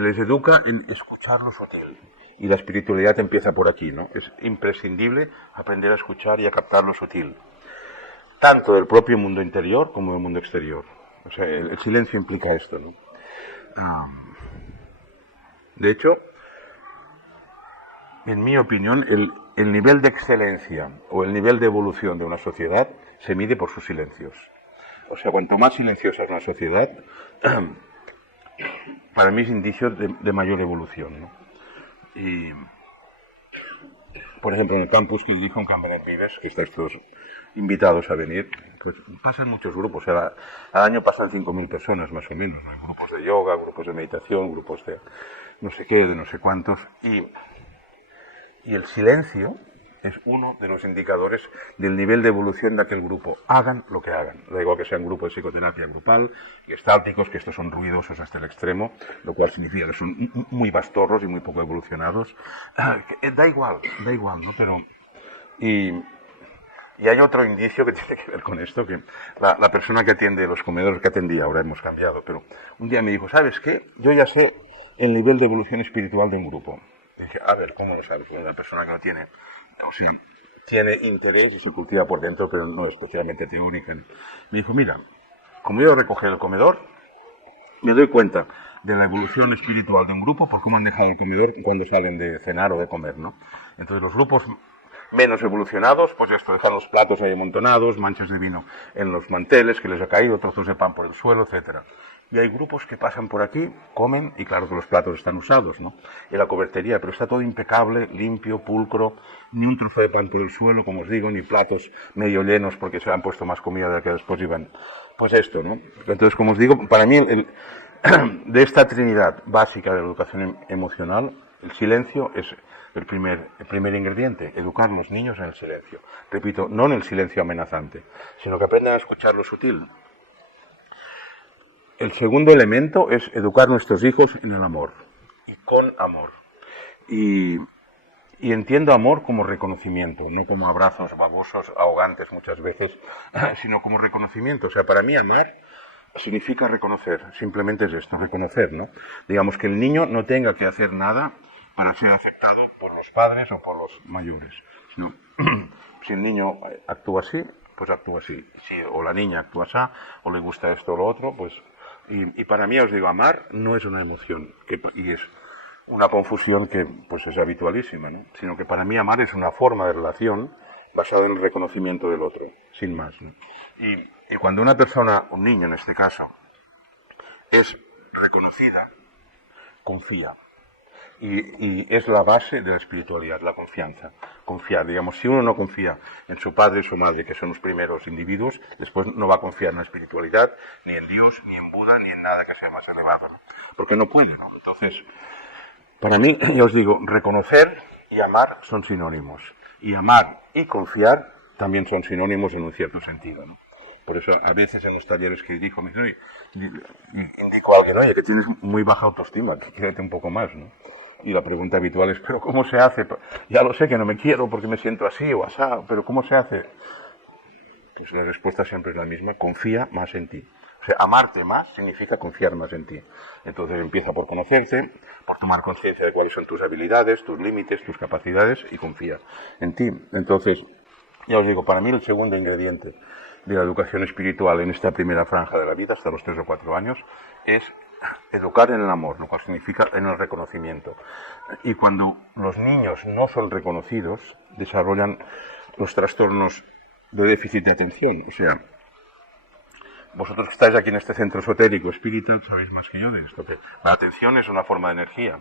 les educa en escuchar lo sutil. Y la espiritualidad empieza por aquí, ¿no? Es imprescindible aprender a escuchar y a captar lo sutil, tanto del propio mundo interior como del mundo exterior. O sea, el silencio implica esto, ¿no? De hecho, en mi opinión, el nivel de excelencia o el nivel de evolución de una sociedad se mide por sus silencios. O sea, cuanto más silenciosa es una sociedad, para mí es indicio de mayor evolución, ¿no? Y, por ejemplo, en el campus que dirijo en Campanet Vives, que estáis todos invitados a venir, pues pasan muchos grupos. Al año pasan 5.000 personas, más o menos, ¿no? Hay grupos de yoga, grupos de meditación, grupos de no sé qué, de no sé cuántos. Y el silencio es uno de los indicadores del nivel de evolución de aquel grupo. Hagan lo que hagan. Da igual que sean grupos de psicoterapia grupal, gestálticos, que estos son ruidosos hasta el extremo, lo cual significa que son muy bastorros y muy poco evolucionados. Da igual, ¿no? Pero... Y hay otro indicio que tiene que ver con esto, que la persona que atiende los comedores, que atendía, ahora hemos cambiado, pero un día me dijo, ¿sabes qué? Yo ya sé el nivel de evolución espiritual de un grupo. Y dije, a ver, ¿cómo lo sabes? Bueno, la persona que lo tiene, o sea, tiene interés y se cultiva por dentro, pero no especialmente teórica. Me dijo, mira, como yo recoger el comedor, me doy cuenta de la evolución espiritual de un grupo por cómo han dejado el comedor cuando salen de cenar o de comer, ¿no? Entonces los grupos menos evolucionados, pues esto, dejan los platos ahí amontonados, manchas de vino en los manteles que les ha caído, trozos de pan por el suelo, etcétera. Y hay grupos que pasan por aquí, comen, y claro que los platos están usados, ¿no? En la cobertería, pero está todo impecable, limpio, pulcro, ni un trozo de pan por el suelo, como os digo, ni platos medio llenos porque se han puesto más comida de la que después iban. Pues esto, ¿no? Entonces, como os digo, para mí, de esta trinidad básica de la educación emocional, el silencio es el primer ingrediente, educar a los niños en el silencio. Repito, no en el silencio amenazante, sino que aprendan a escuchar lo sutil. El segundo elemento es educar a nuestros hijos en el amor, y con amor. Y entiendo amor como reconocimiento, no como abrazos babosos, ahogantes muchas veces, sino como reconocimiento. O sea, para mí amar significa reconocer, simplemente es esto, reconocer, ¿no? Digamos que el niño no tenga que hacer nada para ser aceptado por los padres o por los mayores. Sino, si el niño actúa así, pues actúa así. O la niña actúa así, o le gusta esto o lo otro, pues... Y para mí, os digo, amar no es una emoción, y es una confusión que pues es habitualísima, ¿no? Sino que para mí amar es una forma de relación basada en el reconocimiento del otro, sin más, ¿no? Y cuando una persona, un niño en este caso, es reconocida, confía. Y es la base de la espiritualidad, la confianza. Confiar, digamos, si uno no confía en su padre y su madre, que son los primeros individuos, después no va a confiar en la espiritualidad, ni en Dios, ni en Buda, ni en nada que sea más elevado. Porque no puede, ¿no? Entonces, para mí, ya os digo, reconocer y amar son sinónimos. Y amar y confiar también son sinónimos en un cierto sentido, ¿no? Por eso a veces en los talleres que dirijo me dicen, oye, indico a alguien, oye, que tienes muy baja autoestima, que quiérete un poco más, ¿no? Y la pregunta habitual es, ¿pero cómo se hace? Ya lo sé que no me quiero porque me siento así o asá, pero ¿cómo se hace? Pues la respuesta siempre es la misma, confía más en ti. O sea, amarte más significa confiar más en ti. Entonces empieza por conocerte, por tomar conciencia de cuáles son tus habilidades, tus límites, tus capacidades y confía en ti. Entonces, ya os digo, para mí el segundo ingrediente de la educación espiritual en esta primera franja de la vida, hasta los 3 o 4 años, es educar en el amor, lo cual significa en el reconocimiento. Y cuando los niños no son reconocidos, desarrollan los trastornos de déficit de atención. O sea, vosotros que estáis aquí en este centro esotérico espiritual sabéis más que yo de esto, que la atención es una forma de energía.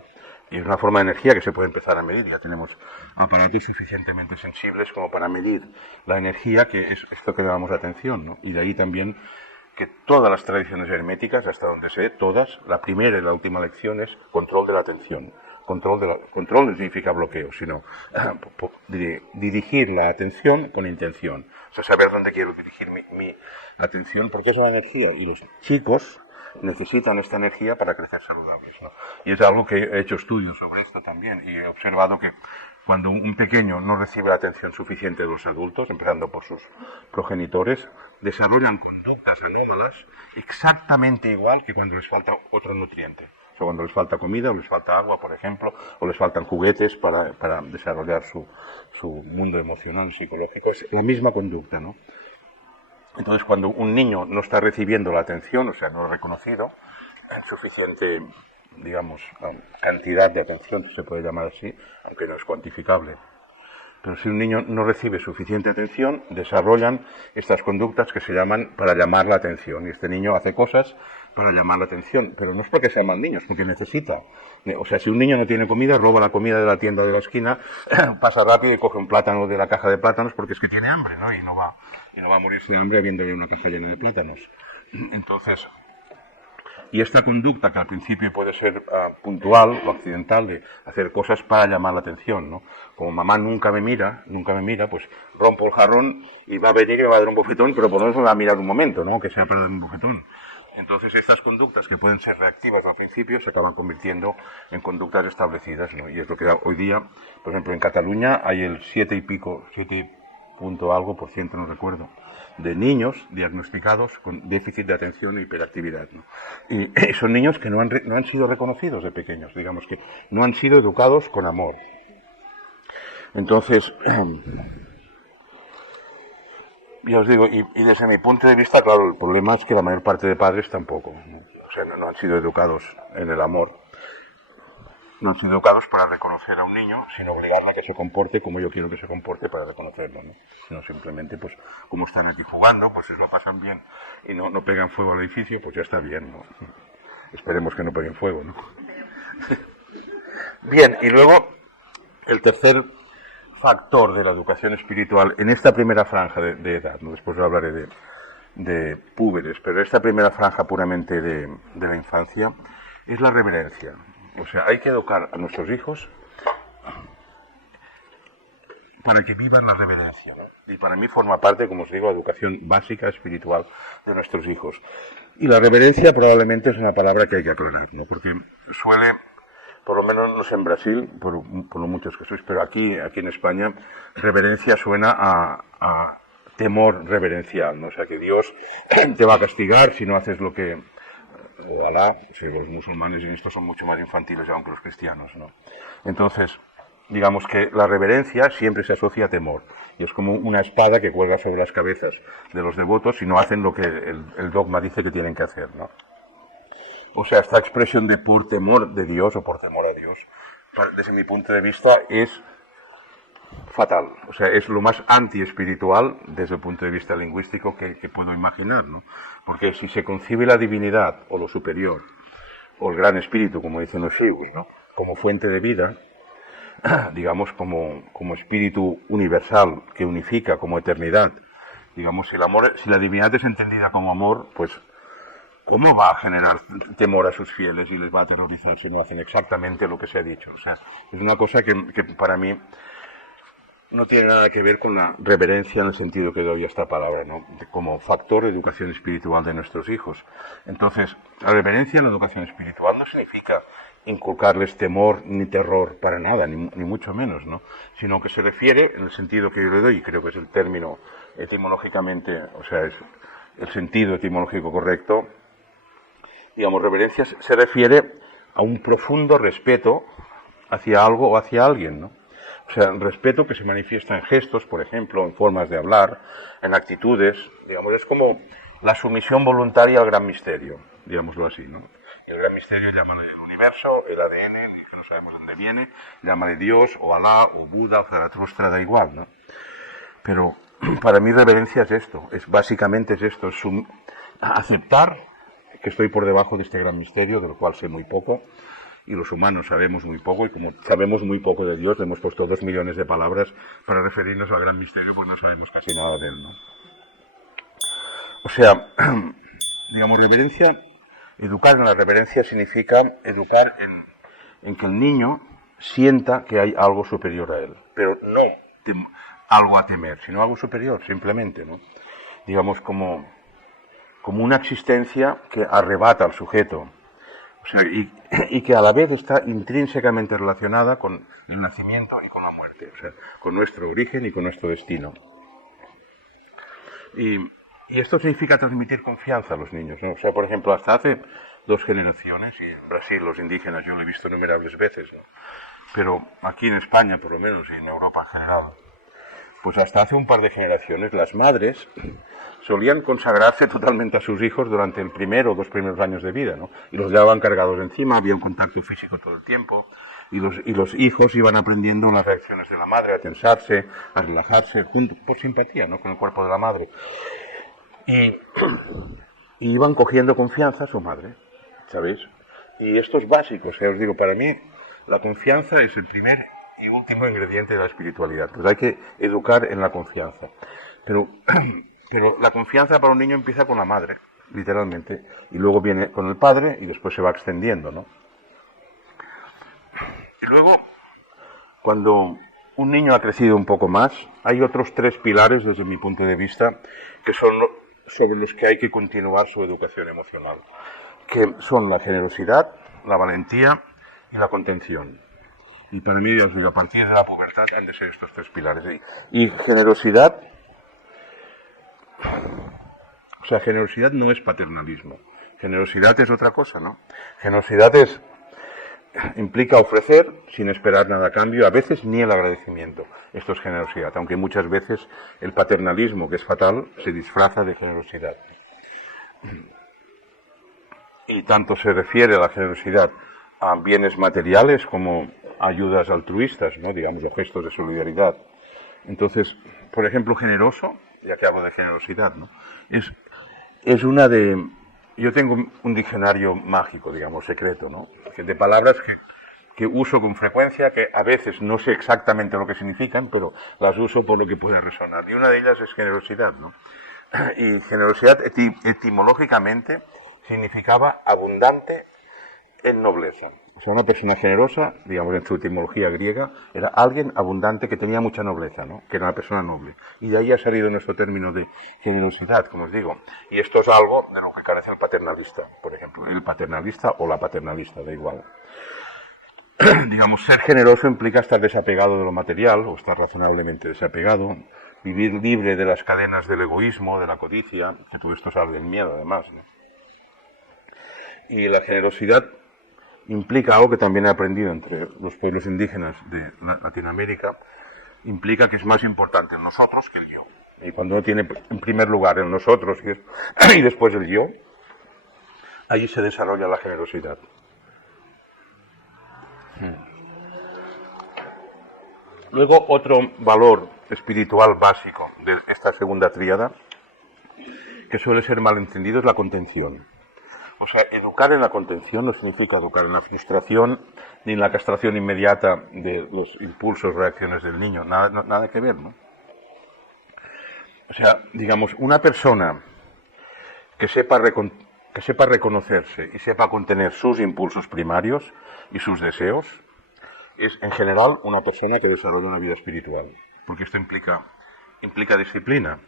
Y es una forma de energía que se puede empezar a medir. Ya tenemos aparatos suficientemente sensibles como para medir la energía, que es esto que llamamos atención, ¿no? Y de ahí también que todas las tradiciones herméticas, hasta donde sé, todas, la primera y la última lección es control de la atención. Control no significa bloqueo, sino dirigir la atención con intención. O sea, saber dónde quiero dirigir mi atención, porque es una energía. Y los chicos necesitan esta energía para crecer saludables, ¿no? Y es algo que he hecho estudios sobre esto también. Y he observado que cuando un pequeño no recibe la atención suficiente de los adultos, empezando por sus progenitores, desarrollan conductas anómalas exactamente igual que cuando les falta otro nutriente. O sea, cuando les falta comida o les falta agua, por ejemplo, o les faltan juguetes para desarrollar su mundo emocional, psicológico. Es la misma conducta, ¿no? Entonces, cuando un niño no está recibiendo la atención, o sea, no es reconocido, en suficiente, digamos, cantidad de atención, se puede llamar así, aunque no es cuantificable. Pero si un niño no recibe suficiente atención, desarrollan estas conductas que se llaman para llamar la atención. Y este niño hace cosas para llamar la atención, pero no es porque sean mal niños, porque necesita. O sea, si un niño no tiene comida, roba la comida de la tienda de la esquina, pasa rápido y coge un plátano de la caja de plátanos porque es que tiene hambre, ¿no? Y no va a morirse de hambre habiéndole una caja llena de plátanos. Entonces, y esta conducta, que al principio puede ser puntual o accidental, de hacer cosas para llamar la atención, ¿no? Como mamá nunca me mira, pues rompo el jarrón y va a venir y me va a dar un bofetón, pero por lo menos me va a mirar un momento, ¿no? Que sea para dar un bofetón. Entonces estas conductas que pueden ser reactivas al principio se acaban convirtiendo en conductas establecidas, ¿no? Y es lo que hoy día, por ejemplo, en Cataluña hay el 7 punto algo por ciento, no recuerdo, de niños diagnosticados con déficit de atención e hiperactividad, ¿no? Y son niños que no han sido reconocidos de pequeños, digamos que no han sido educados con amor. Entonces, ya os digo, y desde mi punto de vista, claro, el problema es que la mayor parte de padres tampoco, ¿no? O sea, no han sido educados en el amor. No han sido educados para reconocer a un niño sin obligarle a que se comporte como yo quiero que se comporte para reconocerlo, ¿no? Sino simplemente, pues, como están aquí jugando, pues si lo pasan bien y no pegan fuego al edificio, pues ya está bien, ¿no? Esperemos que no peguen fuego, ¿no? Bien, y luego el tercer factor de la educación espiritual en esta primera franja de edad, ¿no? Después hablaré de púberes, pero esta primera franja puramente de la infancia es la reverencia. O sea, hay que educar a nuestros hijos para que vivan la reverencia, ¿no? Y para mí forma parte, como os digo, la educación básica, espiritual de nuestros hijos. Y la reverencia probablemente es una palabra que hay que aclarar, ¿no? Porque suele, por lo menos no sé en Brasil, por lo muchos que sois, pero aquí en España, reverencia suena a temor reverencial, ¿no? O sea, que Dios te va a castigar si no haces lo que... o Alá, si los musulmanes en esto son mucho más infantiles aún que los cristianos, ¿no? Entonces, digamos que la reverencia siempre se asocia a temor, y es como una espada que cuelga sobre las cabezas de los devotos si no hacen lo que el dogma dice que tienen que hacer, ¿no? O sea, esta expresión de por temor de Dios o por temor a Dios, desde mi punto de vista, es fatal. O sea, es lo más anti-espiritual desde el punto de vista lingüístico que puedo imaginar, ¿no? Porque si se concibe la divinidad o lo superior o el gran espíritu, como dicen los shius, ¿no? Como fuente de vida, digamos como espíritu universal que unifica, como eternidad, digamos, si la divinidad es entendida como amor, pues ¿cómo va a generar temor a sus fieles y les va a aterrorizar si no hacen exactamente lo que se ha dicho? O sea, es una cosa que para mí no tiene nada que ver con la reverencia en el sentido que doy a esta palabra, ¿no? Como factor de educación espiritual de nuestros hijos. Entonces, la reverencia en la educación espiritual no significa inculcarles temor ni terror para nada, ni mucho menos, ¿no? Sino que se refiere, en el sentido que yo le doy, y creo que es el término etimológicamente, o sea, es el sentido etimológico correcto, digamos, reverencia se refiere a un profundo respeto hacia algo o hacia alguien, ¿no? O sea, un respeto que se manifiesta en gestos, por ejemplo, en formas de hablar, en actitudes, digamos, es como la sumisión voluntaria al gran misterio, digámoslo así, ¿no? El gran misterio llámale el universo, el ADN, que no sabemos dónde viene, llámale Dios, o Alá, o Buda, o Zaratustra, da igual, ¿no? Pero para mí reverencia es esto, básicamente es esto, es aceptar que estoy por debajo de este gran misterio, del cual sé muy poco, y los humanos sabemos muy poco, y como sabemos muy poco de Dios, le hemos puesto 2 millones de palabras para referirnos al gran misterio, pues no sabemos casi nada de él, ¿no? O sea, digamos, reverencia, educar en la reverencia significa educar en que el niño sienta que hay algo superior a él, pero no algo a temer, sino algo superior, simplemente, ¿no? Digamos, como una existencia que arrebata al sujeto. O sea, y que a la vez está intrínsecamente relacionada con el nacimiento y con la muerte, o sea, con nuestro origen y con nuestro destino. Y esto significa transmitir confianza a los niños, ¿no? O sea, por ejemplo, hasta hace 2 generaciones, y en Brasil los indígenas yo lo he visto innumerables veces, ¿no? Pero aquí en España, por lo menos, y en Europa en general, pues hasta hace un par de generaciones, las madres solían consagrarse totalmente a sus hijos durante el primero o 2 primeros años de vida, ¿no? Y los llevaban cargados encima, había un contacto físico todo el tiempo, y los hijos iban aprendiendo las reacciones de la madre, a tensarse, a relajarse, por simpatía, ¿no? Con el cuerpo de la madre. Y iban cogiendo confianza a su madre, ¿sabéis? Y esto es básico, o sea, os digo, para mí la confianza es el primer y último ingrediente de la espiritualidad. Pues hay que educar en la confianza. Pero la confianza para un niño empieza con la madre, literalmente, y luego viene con el padre y después se va extendiendo, ¿no? Y luego, cuando un niño ha crecido un poco más, hay otros 3 pilares, desde mi punto de vista, que son sobre los que hay que continuar su educación emocional, que son la generosidad, la valentía y la contención. Y para mí, ya os digo, a partir de la pubertad han de ser estos 3 pilares. Y generosidad, o sea, generosidad no es paternalismo. Generosidad es otra cosa, ¿no? Generosidad implica ofrecer sin esperar nada a cambio, a veces ni el agradecimiento. Esto es generosidad, aunque muchas veces el paternalismo, que es fatal, se disfraza de generosidad. Y tanto se refiere a la generosidad a bienes materiales como ayudas altruistas, ¿no? Digamos, o gestos de solidaridad. Entonces, por ejemplo, generoso, ya que hablo de generosidad, ¿no? Es una de... Yo tengo un diccionario mágico, digamos, secreto, ¿no? De palabras que uso con frecuencia, que a veces no sé exactamente lo que significan, pero las uso por lo que puede resonar. Y una de ellas es generosidad, ¿no? Y generosidad etimológicamente significaba abundante en nobleza. O sea, una persona generosa, digamos en su etimología griega, era alguien abundante que tenía mucha nobleza, ¿no? Que era una persona noble. Y de ahí ha salido nuestro término de generosidad, como os digo. Y esto es algo de lo que carece el paternalista, por ejemplo. El paternalista o la paternalista, da igual. Digamos, ser generoso implica estar desapegado de lo material, o estar razonablemente desapegado, vivir libre de las cadenas del egoísmo, de la codicia, que todo esto sale del miedo, además, ¿no? Y la generosidad implica algo que también he aprendido entre los pueblos indígenas de Latinoamérica, implica que es más importante el nosotros que el yo. Y cuando uno tiene en primer lugar el nosotros y después el yo, allí se desarrolla la generosidad. Luego, otro valor espiritual básico de esta segunda tríada, que suele ser malentendido, es la contención. O sea, educar en la contención no significa educar en la frustración ni en la castración inmediata de los impulsos, reacciones del niño. Nada que ver, ¿no? O sea, digamos, una persona que sepa reconocerse y sepa contener sus impulsos primarios y sus deseos es, en general, una persona que desarrolla una vida espiritual. porque esto implica disciplina.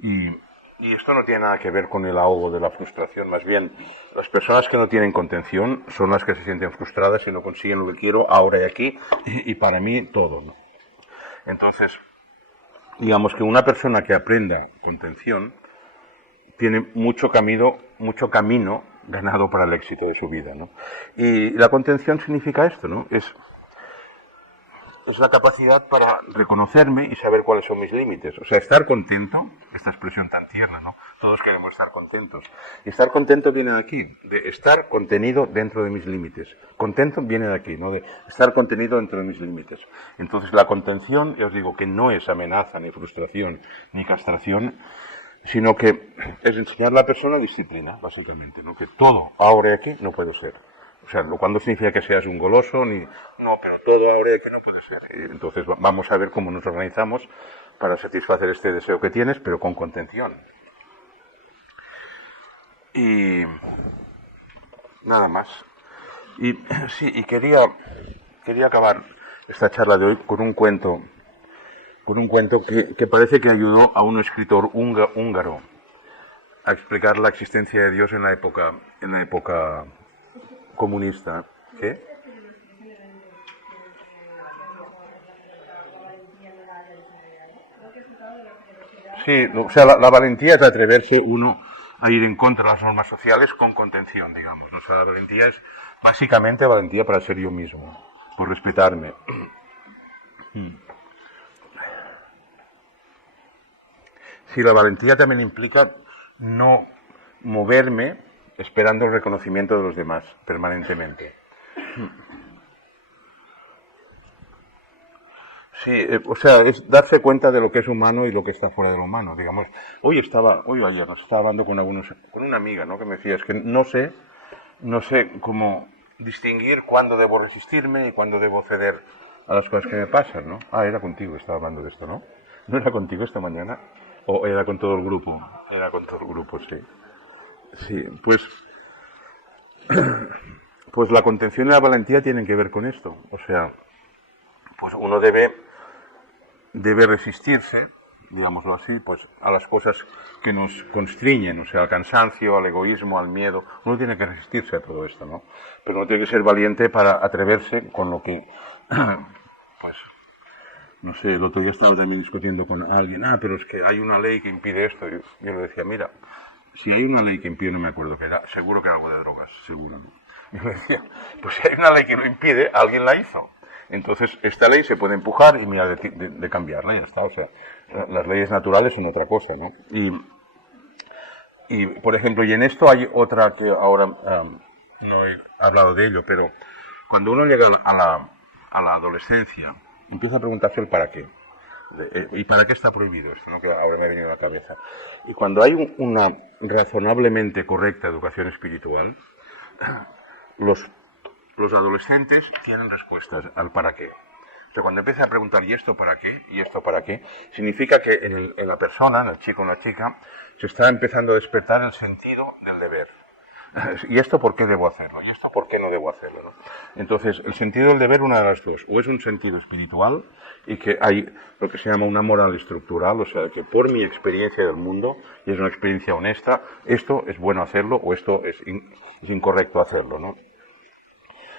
Y esto no tiene nada que ver con el ahogo de la frustración, más bien las personas que no tienen contención son las que se sienten frustradas y no consiguen lo que quiero ahora y aquí y para mí todo, ¿no? Entonces, digamos que una persona que aprenda contención tiene mucho camino ganado para el éxito de su vida, ¿no? Y la contención significa esto, ¿no? Es la capacidad para reconocerme y saber cuáles son mis límites. O sea, estar contento, esta expresión tan tierna, ¿no? Todos queremos estar contentos. Y estar contento viene de aquí, de estar contenido dentro de mis límites. Contento viene de aquí, ¿no? De estar contenido dentro de mis límites. Entonces, la contención, ya os digo, que no es amenaza, ni frustración, ni castración, sino que es enseñar a la persona disciplina, básicamente, ¿no? Que todo ahora y aquí no puede ser. O sea, lo cual no significa que seas un goloso, ni... No, pero todo ahora y aquí no puede ser. Entonces vamos a ver cómo nos organizamos para satisfacer este deseo que tienes, pero con contención. Y nada más. Y sí, y quería acabar esta charla de hoy con un cuento que parece que ayudó a un escritor húngaro a explicar la existencia de Dios en la época comunista. ¿Qué? Sí, o sea, la valentía es atreverse uno a ir en contra de las normas sociales con contención, digamos. O sea, la valentía es básicamente valentía para ser yo mismo, por respetarme. Sí, la valentía también implica no moverme esperando el reconocimiento de los demás permanentemente. Sí, o sea, es darse cuenta de lo que es humano y lo que está fuera de lo humano. Digamos, hoy o ayer nos estaba hablando con una amiga, ¿no? Que me decía, es que no sé cómo distinguir cuándo debo resistirme y cuándo debo ceder a las cosas que me pasan, ¿no? Ah, era contigo, estaba hablando de esto, ¿no? ¿No era contigo esta mañana? ¿O era con todo el grupo? Era con todo el grupo, sí. Sí, pues la contención y la valentía tienen que ver con esto. O sea, pues uno debe resistirse, digámoslo así, pues a las cosas que nos constriñen, o sea, al cansancio, al egoísmo, al miedo. Uno tiene que resistirse a todo esto, ¿no? Pero uno tiene que ser valiente para atreverse con lo que, pues, no sé, el otro día estaba también discutiendo con alguien, pero es que hay una ley que impide esto. Y yo le decía, mira, si hay una ley que impide, no me acuerdo qué era, seguro que era algo de drogas, seguro, ¿no? Y yo le decía, pues si hay una ley que lo impide, alguien la hizo. Entonces, esta ley se puede empujar y mira de cambiarla, ya está. O sea, las leyes naturales son otra cosa, ¿no? Y por ejemplo, y en esto hay otra que ahora no he hablado de ello, pero cuando uno llega a la adolescencia, empieza a preguntarse el para qué. ¿Y para qué está prohibido esto, no? Que ahora me ha venido a la cabeza. Y cuando hay una razonablemente correcta educación espiritual, los adolescentes tienen respuestas al para qué. O sea, cuando empiezan a preguntar ¿y esto para qué? ¿Y esto para qué? Significa que en la persona, en el chico o en la chica, se está empezando a despertar el sentido del deber. ¿Y esto por qué debo hacerlo? ¿Y esto por qué no debo hacerlo? ¿No? Entonces, el sentido del deber, una de las dos, o es un sentido espiritual y que hay lo que se llama una moral estructural, o sea, que por mi experiencia del mundo, y es una experiencia honesta, esto es bueno hacerlo o esto es incorrecto hacerlo, ¿no?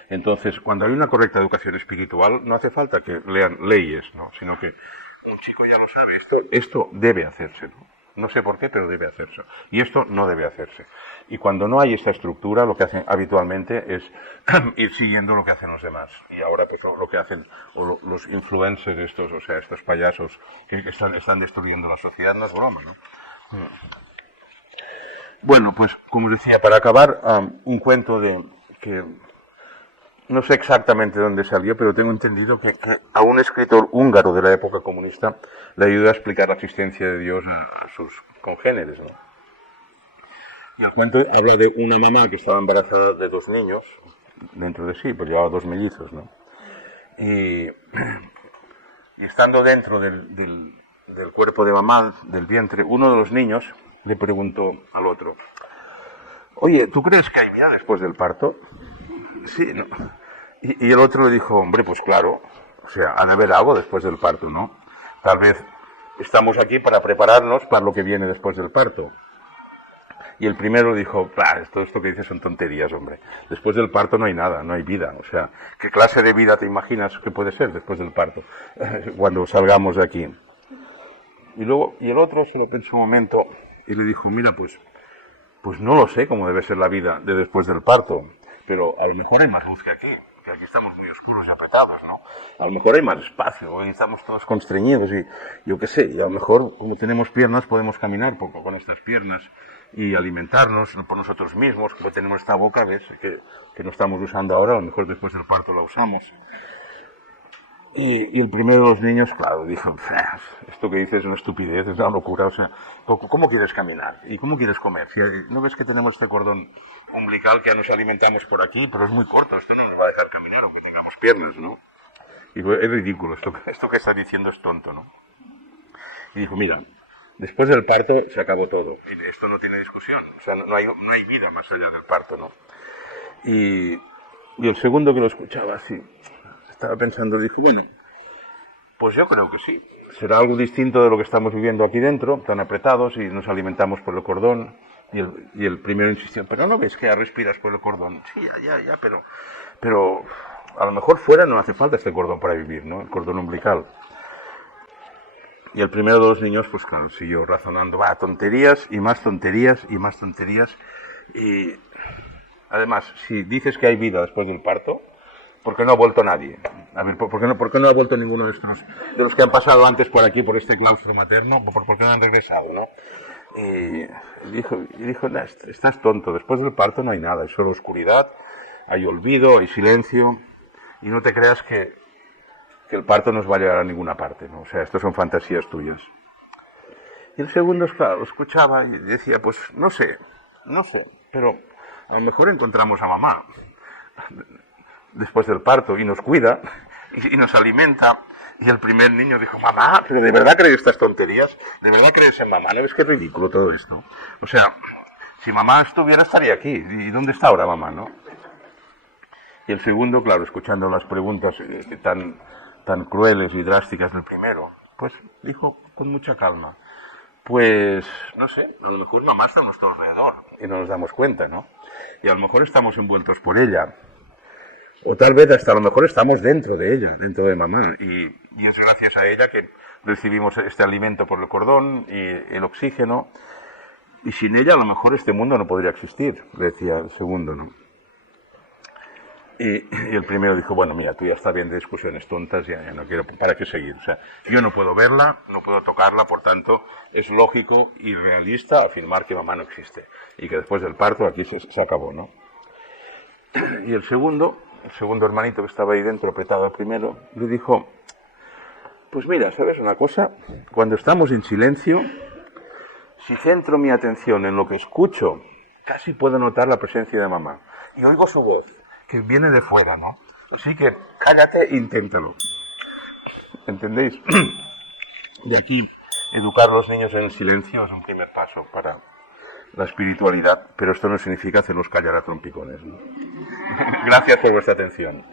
Entonces, cuando hay una correcta educación espiritual, no hace falta que lean leyes, ¿no? Sino que un chico ya lo sabe, esto debe hacerse, ¿no? No sé por qué, pero debe hacerse. Y esto no debe hacerse. Y cuando no hay esta estructura, lo que hacen habitualmente es ir siguiendo lo que hacen los demás. Y ahora, pues, lo que hacen los influencers estos, o sea, estos payasos que están destruyendo la sociedad, no es broma, ¿no? Bueno, pues, como os decía, para acabar, un cuento que no sé exactamente dónde salió, pero tengo entendido que a un escritor húngaro de la época comunista le ayudó a explicar la existencia de Dios a sus congéneres, ¿no? Y el cuento habla de una mamá que estaba embarazada de 2 niños dentro de sí, pues llevaba 2 mellizos, ¿no? Y estando dentro del cuerpo de mamá, del vientre, uno de los niños le preguntó al otro, oye, ¿tú crees que hay vida después del parto? Sí, ¿no? Y el otro le dijo, hombre, pues claro, o sea, ha de haber algo después del parto, ¿no? tal vez estamos aquí para prepararnos para lo que viene después del parto. Y el primero dijo, todo esto que dices son tonterías, hombre. Después del parto no hay nada, no hay vida. O sea, ¿qué clase de vida te imaginas que puede ser después del parto? Cuando salgamos de aquí. Y el otro se lo pensó un momento y le dijo, mira, pues no lo sé cómo debe ser la vida de después del parto, pero a lo mejor hay más luz que aquí estamos muy oscuros y apretados, ¿no? A lo mejor hay más espacio, hoy estamos todos constreñidos y yo qué sé, y a lo mejor como tenemos piernas podemos caminar poco con estas piernas y alimentarnos por nosotros mismos, como tenemos esta boca, ¿ves? Que no estamos usando ahora, a lo mejor después del parto la usamos. Y el primero de los niños, claro, dijo, esto que dices es una estupidez, es una locura, o sea, ¿cómo quieres caminar? ¿Y cómo quieres comer? Si ¿no ves que tenemos este cordón umbilical que ya nos alimentamos por aquí, pero es muy corto, esto no nos va a dejar caminar aunque tengamos piernas, ¿no? Digo, es ridículo, esto que estás diciendo es tonto, ¿no? Y dijo, mira, después del parto se acabó todo, y esto no tiene discusión, o sea, no hay vida más allá del parto, ¿no? Y el segundo que lo escuchaba así, estaba pensando, dijo, bueno, pues yo creo que sí. Será algo distinto de lo que estamos viviendo aquí dentro, tan apretados y nos alimentamos por el cordón. Y el primero insistió, pero ¿no ves que ya respiras por el cordón? Sí, ya, pero a lo mejor fuera no hace falta este cordón para vivir, ¿no? El cordón umbilical. Y el primero de los niños, pues claro, siguió razonando, tonterías y más tonterías y más tonterías. Y además, si dices que hay vida después del parto, ¿por qué no ha vuelto nadie? A ver, ¿por qué no ha vuelto ninguno de los que han pasado antes por aquí, por este claustro materno? ¿Por qué no han regresado, no? Y dijo, estás tonto, después del parto no hay nada, hay solo oscuridad, hay olvido, hay silencio, y no te creas que el parto nos va a llevar a ninguna parte, ¿no? O sea, esto son fantasías tuyas. Y el segundo, claro, lo escuchaba y decía, pues no sé, pero a lo mejor encontramos a mamá después del parto y nos cuida y nos alimenta. Y el primer niño dijo, mamá, ¿pero de verdad crees estas tonterías? ¿De verdad crees en mamá? ¿No ves que es ridículo todo esto? O sea, si mamá estuviera estaría aquí. ¿Y dónde está ahora mamá, no? Y el segundo, claro, escuchando las preguntas tan crueles y drásticas del primero, pues dijo con mucha calma, pues, no sé, a lo mejor mamá está a nuestro alrededor y no nos damos cuenta, ¿no? Y a lo mejor estamos envueltos por ella. O tal vez hasta a lo mejor estamos dentro de ella, dentro de mamá. Y es gracias a ella que recibimos este alimento por el cordón y el oxígeno. Y sin ella a lo mejor este mundo no podría existir, decía el segundo, ¿no? Y el primero dijo, bueno, mira, tú ya estás bien de discusiones tontas, ya no quiero, ¿para qué seguir? O sea, yo no puedo verla, no puedo tocarla, por tanto, es lógico y realista afirmar que mamá no existe. Y que después del parto aquí se acabó, ¿no? Y el segundo hermanito que estaba ahí dentro, apretado al primero, le dijo, pues mira, ¿sabes una cosa? Cuando estamos en silencio, si centro mi atención en lo que escucho, casi puedo notar la presencia de mamá. Y oigo su voz, que viene de fuera, ¿no? Así que cállate e inténtalo. ¿Entendéis? De aquí, educar a los niños en el silencio es un primer paso para la espiritualidad, pero esto no significa hacerlos callar a trompicones, ¿no? Gracias por vuestra atención.